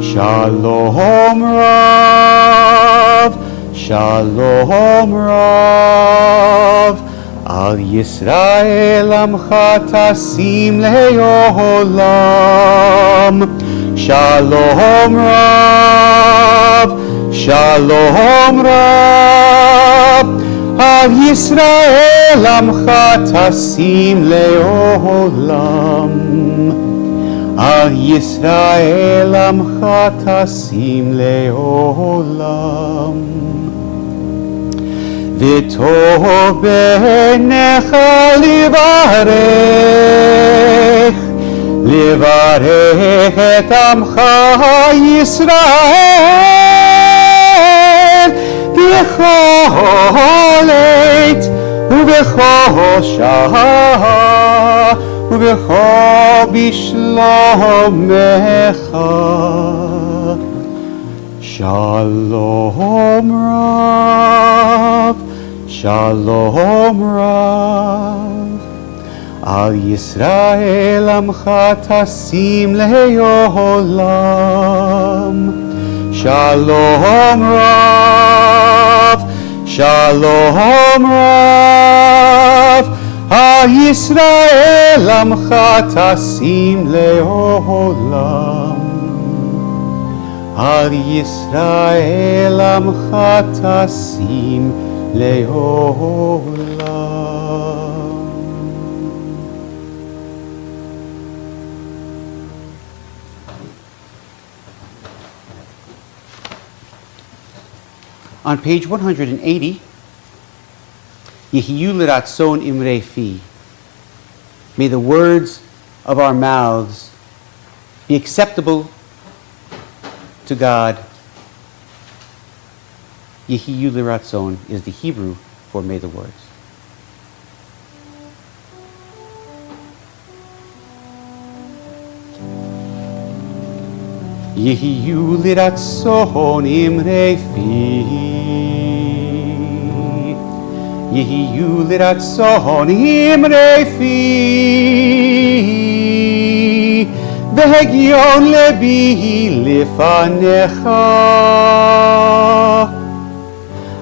שלום רב, שלום רב, על ישראל עמך תשים לעולם. שלום רב, שלום רב, על ישראל עמך תשים לעולם. על ישראל עמך תשים לעולם. וטוב בעיניך לברך, לברך את עמך ישראל, בכל עת ובכל שעה ובכל בשלומך. שלום רב, שלום רב, על ישראל עמך תשים לעולם. שלום רב, שלום רב, על ישראל עמך תשים לעולם. על ישראל עמך תשים לעולם. On page 180, Yehiyu l'ratzon imrei fi. May the words of our mouths be acceptable to God. Yehiyu l'ratzon is the Hebrew for may the words. Yehiyu l'ratzon imrei fi. Yehiyu l'ratzon imrei fi. V'hegyon lebi lefanecha.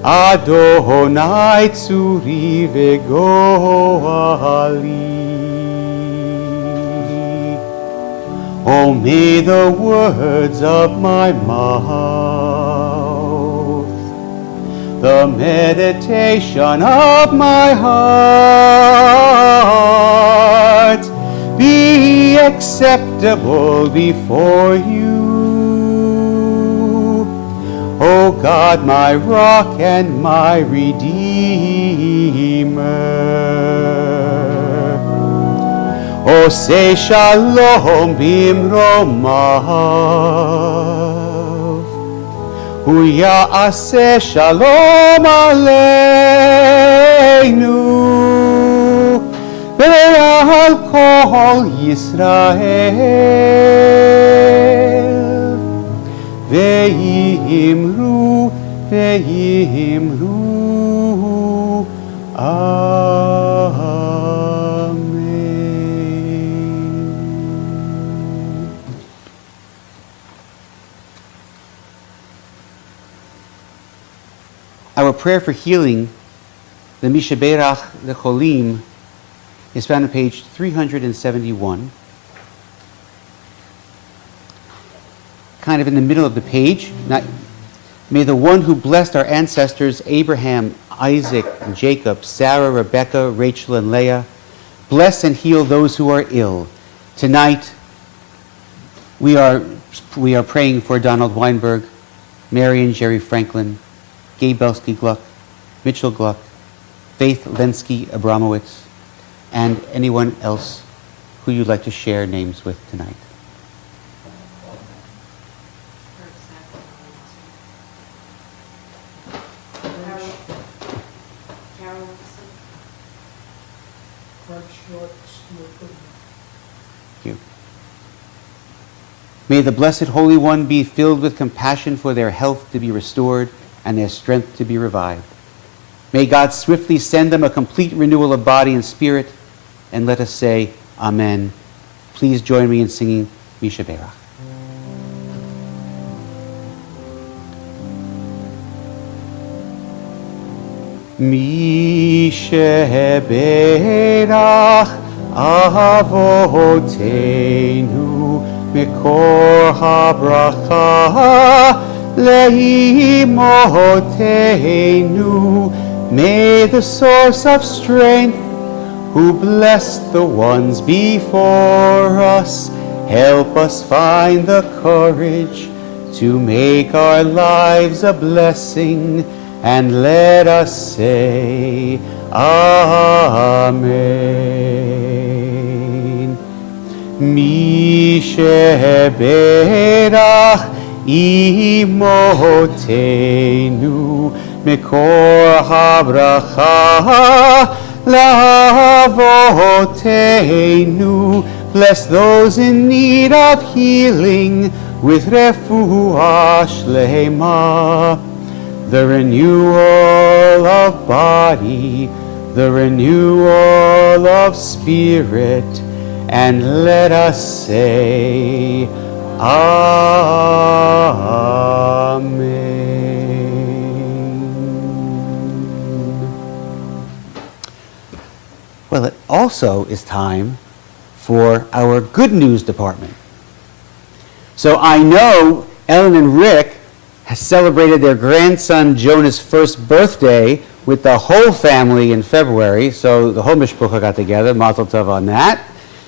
Adonai tzuri v'goali. Oh, may the words of my mouth, the meditation of my heart be acceptable before you. O God, my rock and my redeemer. O say shalom bimromav, hu ya'aseh shalom aleinu, ve'al kol Yisrael, ve'yimru, ve'yimru, Our prayer for healing, the Mishaberach, the Cholim, is found on page 371. Kind of in the middle of the page. May the one who blessed our ancestors, Abraham, Isaac, and Jacob, Sarah, Rebekah, Rachel, and Leah, bless and heal those who are ill. Tonight, we are praying for Donald Weinberg, Mary and Jerry Franklin, Gabe Belsky Gluck, Mitchell Gluck, Faith Lensky Abramowitz, and anyone else who you'd like to share names with tonight. Quite short, smooth. Thank you. May the Blessed Holy One be filled with compassion for their health to be restored and their strength to be revived. May God swiftly send them a complete renewal of body and spirit, and let us say, Amen. Please join me in singing Misha Berach. Misha Berach Avoteinu Mikor HaBracha Leimotenu. May the source of strength, who blessed the ones before us, help us find the courage to make our lives a blessing, and let us say, Amen. Misha Berach Imotenu Mikor HaBracha Lavotenu. Bless those in need of healing with refuah shlema, the renewal of body, the renewal of spirit, and let us say, Amen. Well, it also is time for our good news department. So I know Ellen and Rick has celebrated their grandson Jonah's first birthday with the whole family in February, so the whole mishpucha got together. Mazel tov on that.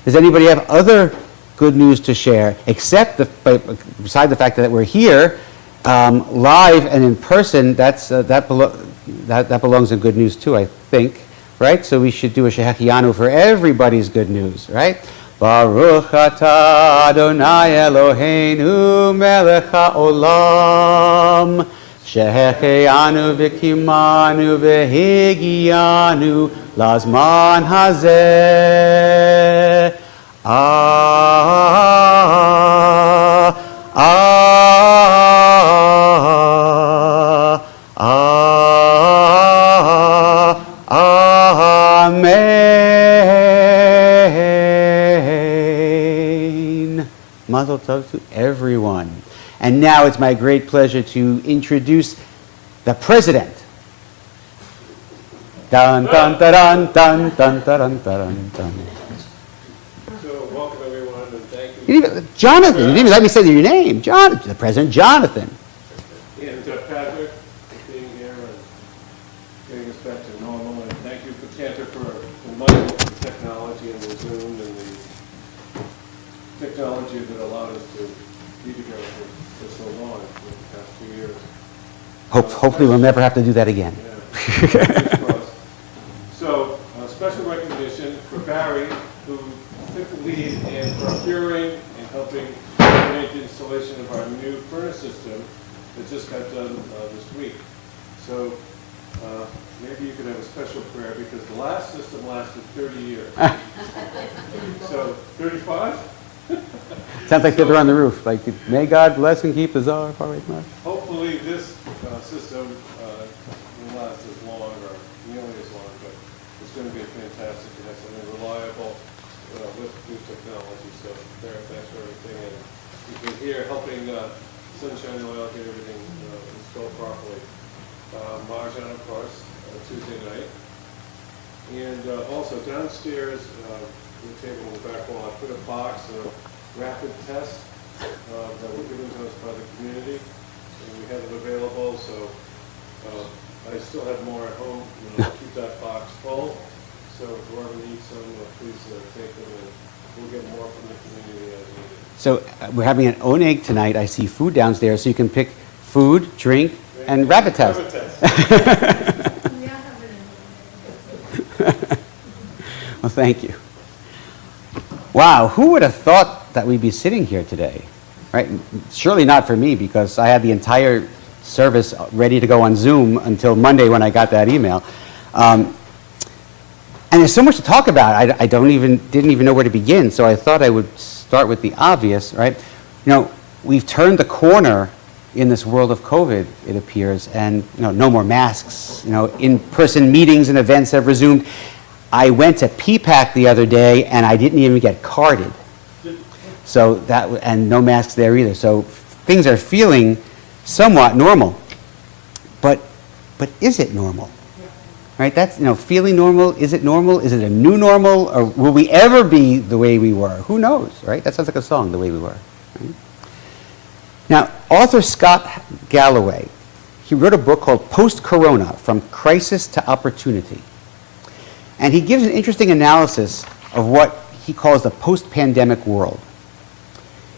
Does anybody have other good news to share, except beside the fact that we're here live and in person? That belongs in good news too, I think, right? So we should do a shehechianu for everybody's good news, right? Baruch atah Adonai Eloheinu melech haolam, shehechianu v'kimanu v'higianu lazman hazeh. Amen. Mazel tov to everyone. And now it's my great pleasure to introduce the president. Dun dun dun dun dun dun dun dun. So, welcome everyone, and thank You you. didn't even, Jonathan, you didn't even let me say your name. The President Jonathan. And Patrick for being here and getting us back to normal. And thank you for Cantor for inviting the technology and the Zoom and the technology that allowed us to be together for so long, for the past 2 years. Hopefully we'll never have to do that again. Yeah. Fingers crossed. So, special recognition for Barry, who took the lead in procuring and helping coordinate the installation of our new furnace system that just got done this week. So, maybe you could have a special prayer, because the last system lasted 30 years. So, 35? Sounds like they're on the roof. Like, may God bless and keep the czar for it much. Hopefully this system will last as long, or nearly as long, but it's going to be fantastic to have something reliable with new technology. So, Sarah, thanks for everything. And you've been here helping Sunshine Oil get everything installed properly. Marjan, of course, Tuesday night. And also downstairs, the table in the back wall, I put a box of rapid tests that were given to us by the community, and we have them available, so I still have more at home, I'll keep that box full, so if whoever needs some, please take them, and we'll get more from the community as needed. So we're having an oneg tonight. I see food downstairs, so you can pick food, drink, and rapid test. Rapid test. We are having a- Well, thank you. Wow, who would have thought that we'd be sitting here today? Right? Surely not for me, because I had the entire service ready to go on Zoom until Monday when I got that email. And there's so much to talk about. I didn't even know where to begin, so I thought I would start with the obvious, right? We've turned the corner in this world of COVID, it appears, and no more masks. In-person meetings and events have resumed. I went to PPAC the other day, and I didn't even get carded. So and no masks there either. So things are feeling somewhat normal. But is it normal? Right? That's, feeling normal. Is it normal? Is it a new normal? Or will we ever be the way we were? Who knows, right? That sounds like a song, The Way We Were. Right? Now, author Scott Galloway, he wrote a book called Post-Corona, From Crisis to Opportunity. And he gives an interesting analysis of what he calls the post-pandemic world.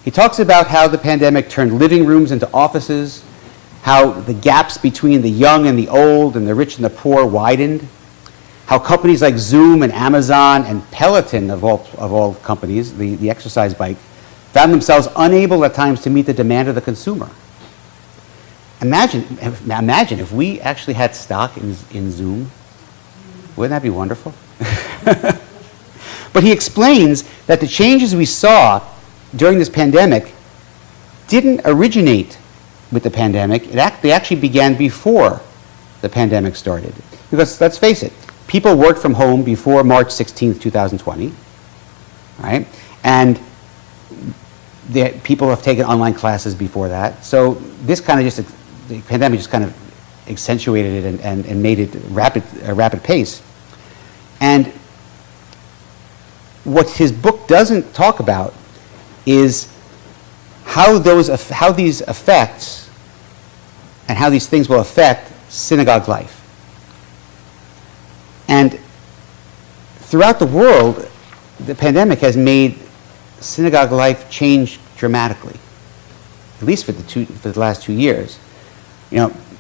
He talks about how the pandemic turned living rooms into offices, how the gaps between the young and the old and the rich and the poor widened, how companies like Zoom and Amazon and Peloton, of all companies, the exercise bike, found themselves unable at times to meet the demand of the consumer. Imagine if we actually had stock in Zoom. Wouldn't that be wonderful? But he explains that the changes we saw during this pandemic didn't originate with the pandemic. They actually began before the pandemic started. Because let's face it, people worked from home before March 16th, 2020, right? And people have taken online classes before that. So this kind of the pandemic just kind of accentuated it and made it a rapid pace. And what his book doesn't talk about is how these effects and how these things will affect synagogue life. And throughout the world, the pandemic has made synagogue life change dramatically, at least for the last 2 years.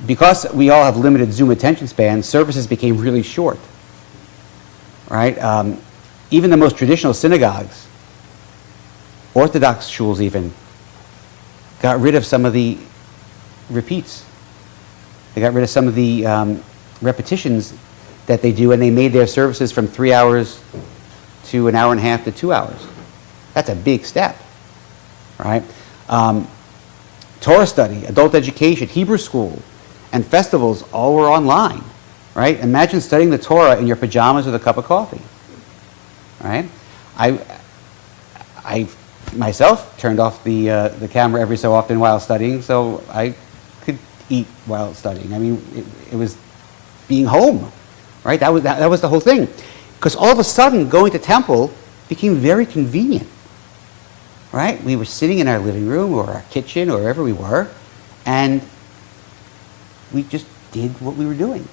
Because we all have limited Zoom attention spans, services became really short, right? Even the most traditional synagogues, Orthodox shuls even, got rid of some of the repeats. They got rid of some of the repetitions that they do, and they made their services from 3 hours to an hour and a half to 2 hours. That's a big step, right? Torah study, adult education, Hebrew school, and festivals all were online, right? Imagine studying the Torah in your pajamas with a cup of coffee, right? I myself turned off the camera every so often while studying, so I could eat while studying. I mean, it was being home, right? That was the whole thing. Because all of a sudden, going to temple became very convenient, right? We were sitting in our living room or our kitchen or wherever we were, and we just did what we were doing.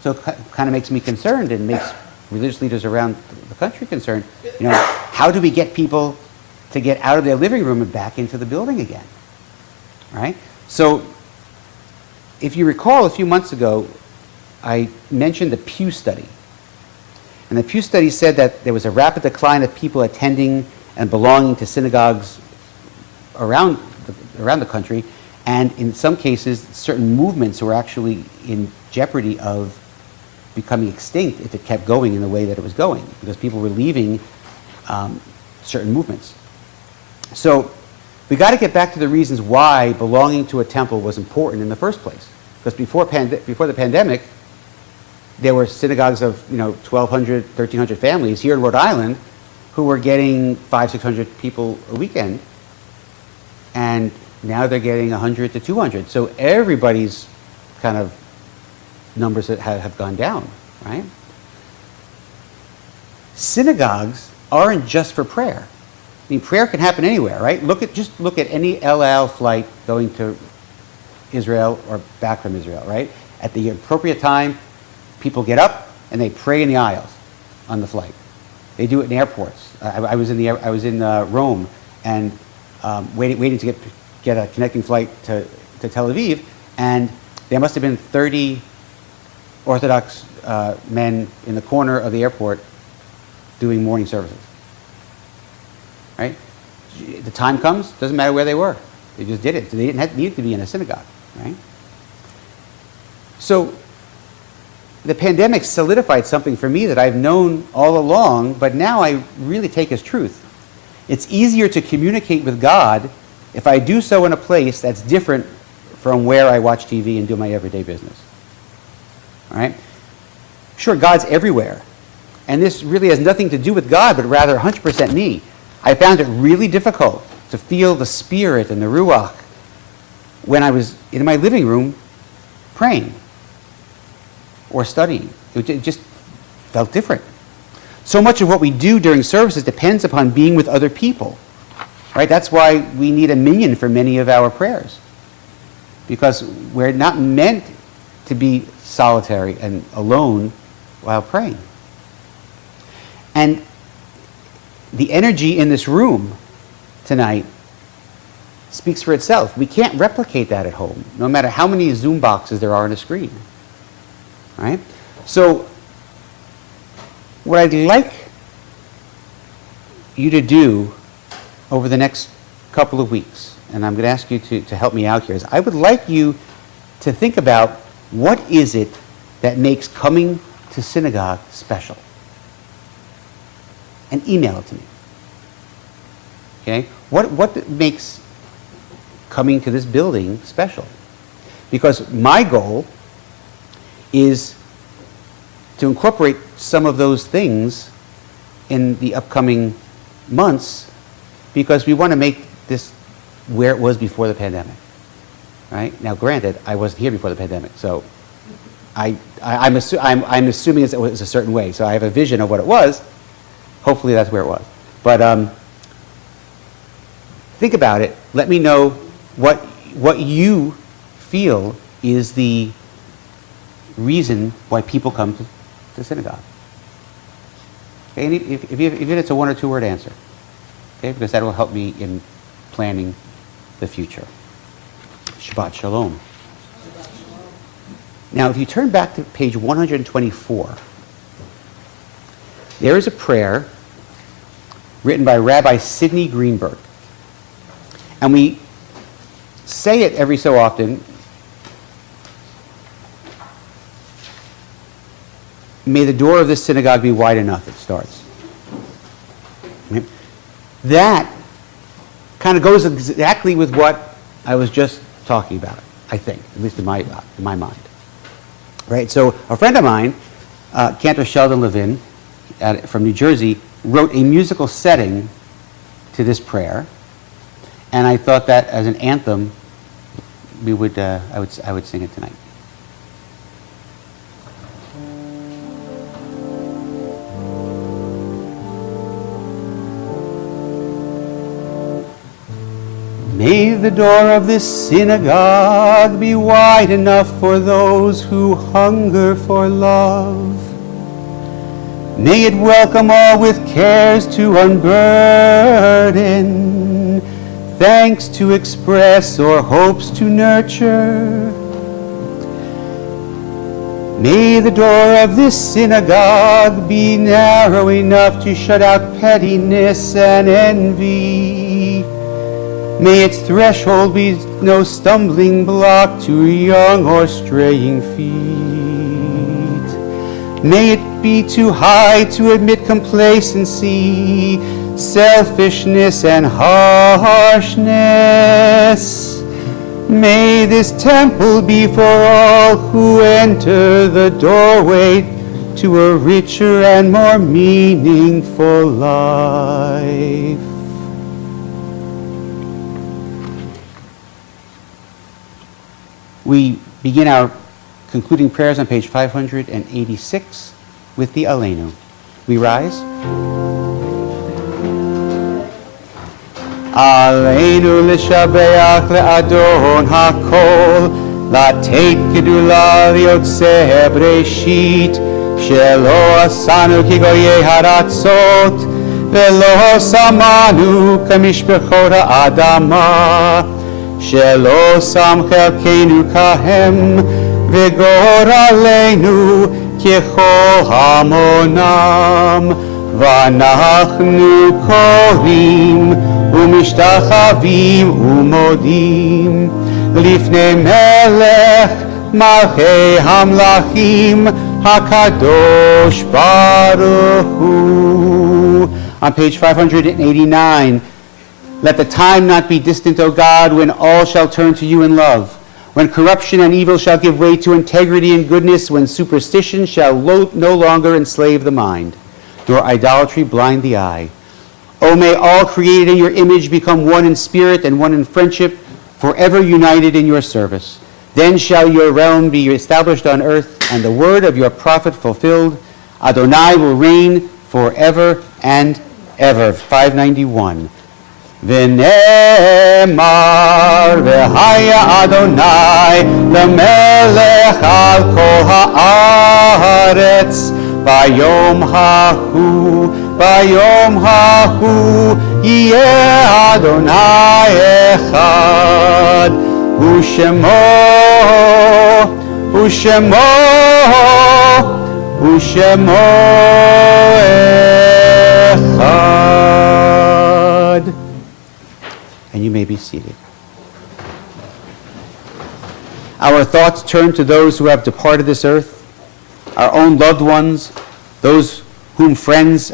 So it kind of makes me concerned and makes religious leaders around the country concerned. How do we get people to get out of their living room and back into the building again, right? So if you recall, a few months ago, I mentioned the Pew study. And the Pew study said that there was a rapid decline of people attending and belonging to synagogues around the country, and in some cases, certain movements were actually in jeopardy of becoming extinct if it kept going in the way that it was going, because people were leaving certain movements. So we got to get back to the reasons why belonging to a temple was important in the first place. Because before the pandemic, there were synagogues of 1,200, 1,300 families here in Rhode Island who were getting 500, 600 people a weekend, and now they're getting 100 to 200. So everybody's kind of numbers have gone down, right? synagogues aren't just for prayer. I mean, prayer can happen anywhere, right? Just look at any El Al flight going to Israel or back from Israel, right? At the appropriate time, people get up and they pray in the aisles on the flight. They do it in airports. I was in Rome and waiting to get a connecting flight to Tel Aviv, and there must have been 30 Orthodox men in the corner of the airport doing morning services. Right? The time comes, doesn't matter where they were. They just did it. So they didn't need to be in a synagogue. Right? So the pandemic solidified something for me that I've known all along, but now I really take as truth. It's easier to communicate with God if I do so in a place that's different from where I watch TV and do my everyday business. All right? Sure, God's everywhere. And this really has nothing to do with God, but rather 100% me. I found it really difficult to feel the Spirit and the Ruach when I was in my living room praying or studying. It just felt different. So much of what we do during services depends upon being with other people. Right? That's why we need a minyan for many of our prayers. Because we're not meant to be solitary and alone while praying. And the energy in this room tonight speaks for itself. We can't replicate that at home, no matter how many Zoom boxes there are on a screen. Right? So, what I'd like you to do over the next couple of weeks, and I'm going to ask you to help me out here, is I would like you to think about what is it that makes coming to synagogue special. And email it to me. Okay? What makes coming to this building special? Because my goal is to incorporate some of those things in the upcoming months, because we want to make this where it was before the pandemic. Right? Now, granted, I wasn't here before the pandemic, so I'm assuming it was a certain way. So I have a vision of what it was. Hopefully that's where it was. But think about it. Let me know what you feel is the reason why people come to synagogue. Okay? And even if it's a one or two word answer. Okay? Because that will help me in planning the future. Shabbat Shalom. Now, if you turn back to page 124, there is a prayer written by Rabbi Sidney Greenberg. And we say it every so often. May the door of this synagogue be wide enough, it starts. Right? That kind of goes exactly with what I was just talking about, I think, at least in my mind. Right? So a friend of mine, Cantor Sheldon Levin, from New Jersey, wrote a musical setting to this prayer, and I thought that as an anthem, I would sing it tonight. May the door of this synagogue be wide enough for those who hunger for love. May it welcome all with cares to unburden, thanks to express or hopes to nurture. May the door of this synagogue be narrow enough to shut out pettiness and envy. May its threshold be no stumbling block to young or straying feet. May it be too high to admit complacency, selfishness, and harshness. May this temple be for all who enter the doorway to a richer and more meaningful life. We begin our concluding prayers on page 586 with the Aleinu. We rise. Aleinu l'shabeach le'adon hakol, לתת גדולה ליוצא בראשית, שלא עשנו כגויי הארצות, ולא שמנו כמשפחות האדמה, שלא שם חלקנו כהם, וגורלנו ככל המונם, ואנחנו קוראים ומשתחווים ומודים לפני מלך מלכי המלכים הקדוש ברוך הוא. On page 589, let the time not be distant, O God, when all shall turn to you in love, when corruption and evil shall give way to integrity and goodness, when superstition shall no longer enslave the mind, nor idolatry blind the eye. O may all created in your image become one in spirit and one in friendship, forever united in your service. Then shall your realm be established on earth, and the word of your prophet fulfilled. Adonai will reign forever and ever. 591. V'ne'emar v'haya Adonai l'melech al kol ha'aretz bayom hahu yeh Adonai echad u'shemo echad. And you may be seated. Our thoughts turn to those who have departed this earth, our own loved ones, those whom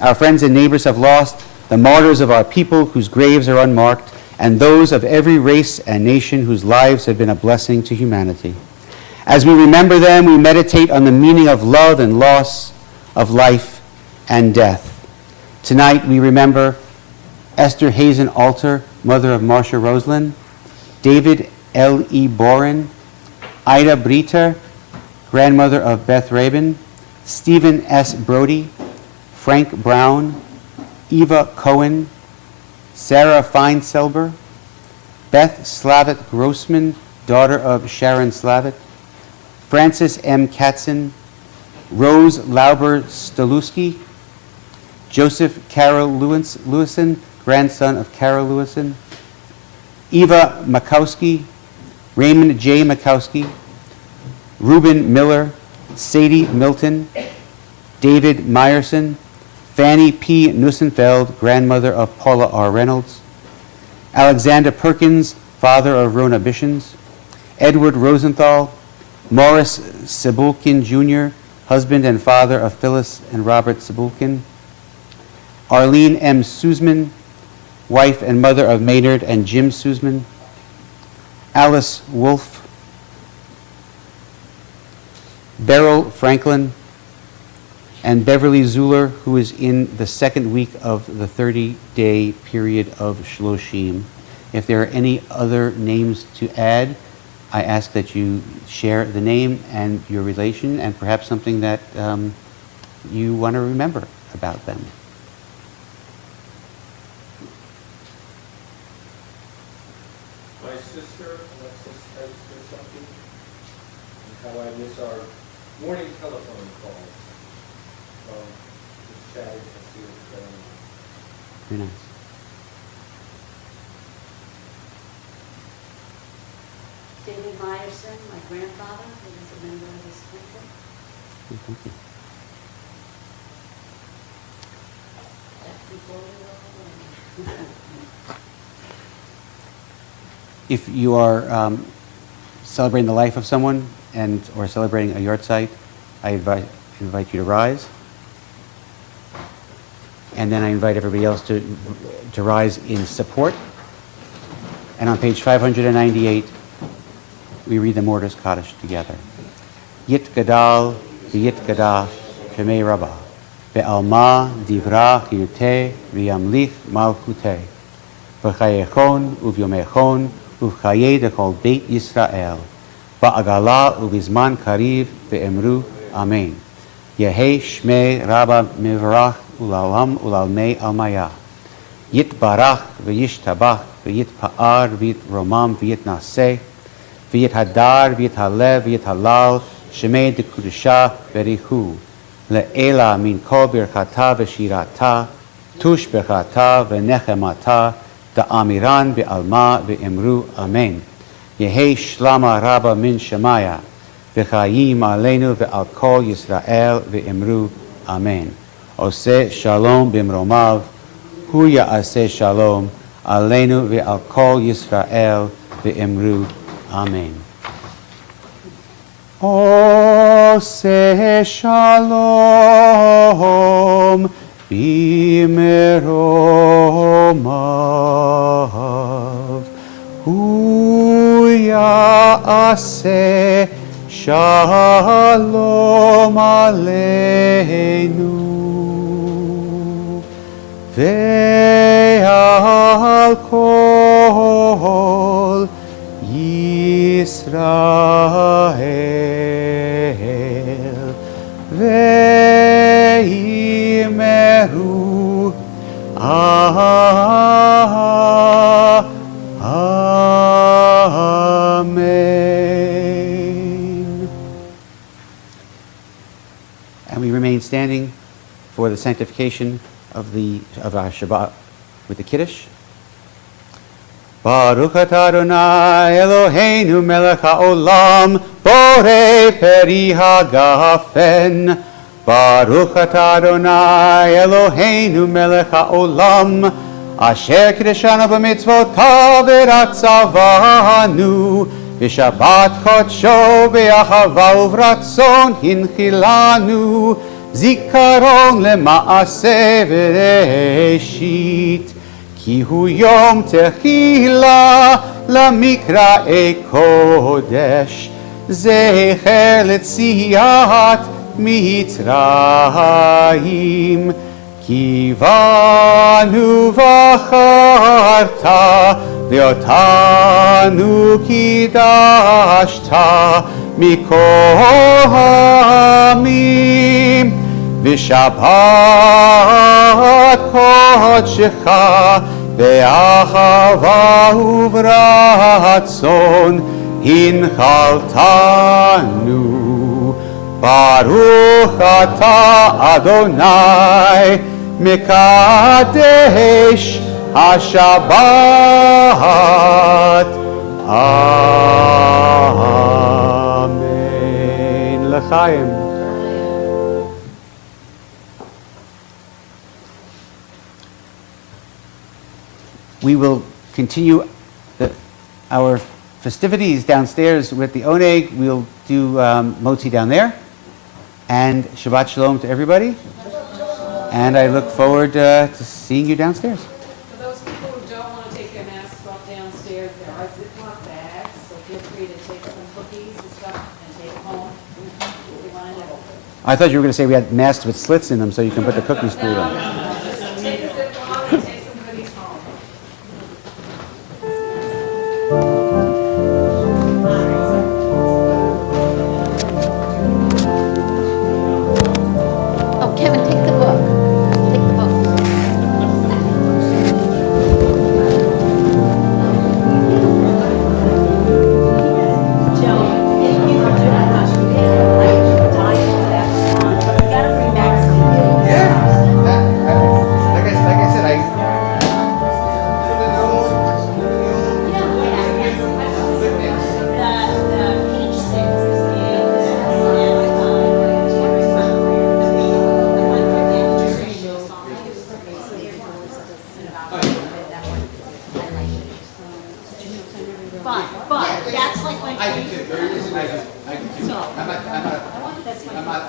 our friends and neighbors have lost, the martyrs of our people whose graves are unmarked, and those of every race and nation whose lives have been a blessing to humanity. As we remember them, we meditate on the meaning of love and loss, of life and death. Tonight we remember Esther Hazen Alter, mother of Marcia Roslin, David L.E. Boren, Ida Breiter, grandmother of Beth Rabin, Stephen S. Brody, Frank Brown, Eva Cohen, Sarah Feinselber, Beth Slavitt Grossman, daughter of Sharon Slavitt, Francis M. Katzen, Rose Lauber Stalusky, Joseph Carol Lewison, grandson of Carol Lewison, Eva Makowski, Raymond J. Makowski, Reuben Miller, Sadie Milton, David Meyerson, Fanny P. Nussenfeld, grandmother of Paula R. Reynolds, Alexander Perkins, father of Rona Bishens, Edward Rosenthal, Morris Sebulkin Jr., husband and father of Phyllis and Robert Sebulkin, Arlene M. Suzman, wife and mother of Maynard and Jim Suzman, Alice Wolfe, Beryl Franklin, and Beverly Zuller, who is in the second week of the 30-day period of Shloshim. If there are any other names to add, I ask that you share the name and your relation and perhaps something that you want to remember about them. My sister, Alexis, has said something, and how I miss our morning telephone calls. Just chatting and see what's going on. Very nice. David Meyerson, my grandfather, who was a member of this country. Thank you. That's before we were born. If you are celebrating the life of someone or celebrating a yard site, I invite you to rise. And then I invite everybody else to rise in support. And on page 598, we read the Mortis Kaddish together. Yit Gadal, Yit Gadah, Shemei Rabbah, Be'alma Divra Chiyuteh, V'yamlich Malchuteh, V'chayechon Uvyomechon, Uvchaye Dechol Beit Yisrael, Ba'agala Uvizman Kariv Ve'emru Amen. Yehei Shmei Rabba Mivrach ולעולם ולעלמי עלמיה. יתברך וישתבח ויתפאר ויתרומם ויתנשא ויתהדר ויתהלל ויתהלל שמי דקדושה בריחו לעילה מן כל ברכתה ושירתה תוש ברכתה ונחמתה דאמירן בעלמה ואמרו אמן. יהי שלמה רבה מן שמיה וחיים עלינו ועל כל ישראל ואמרו אמן. עושה שלום במרומיו הוא יעשה שלום עלינו ועל כל ישראל ואמרו אמן. עושה שלום במרומיו הוא יעשה שלום עלינו ועל כל ישראל ואמרו Amen. And we remain standing for the sanctification of our Shabbat with the Kiddush. Baruch atah Adonai Eloheinu melech haolam borei peri hagafen. Baruch atah Adonai Eloheinu melech haolam asher kiddushanu b'mitzvotav v'ratzavanu v'shabbat kodsho v'ahava uvratzon hinchilanu zikaron lema'aseh v'reshit כי הוא יום תחילה למקראי קודש, זכר ליציאת מצרים. כי בנו בחרת ואותנו קידשת מכל העמים, ושבת קודשך באהבה וברצון הנחלתנו. ברוך אתה אדוני מקדש השבת. אמן. לחיים. We will continue our festivities downstairs with the Oneg. We'll do motzi down there. And Shabbat Shalom to everybody. And I look forward to seeing you downstairs. For those people who don't want to take their masks off downstairs, there are Ziploc bags, so feel free to take some cookies and stuff and take them home if you want to. I thought you were going to say we had masks with slits in them so you can put the cookies through them. Just take a Ziploc and take some goodies home. Oh, Kevin, take the book. Take the book. Like I said, But that's like my. I do too. I'm not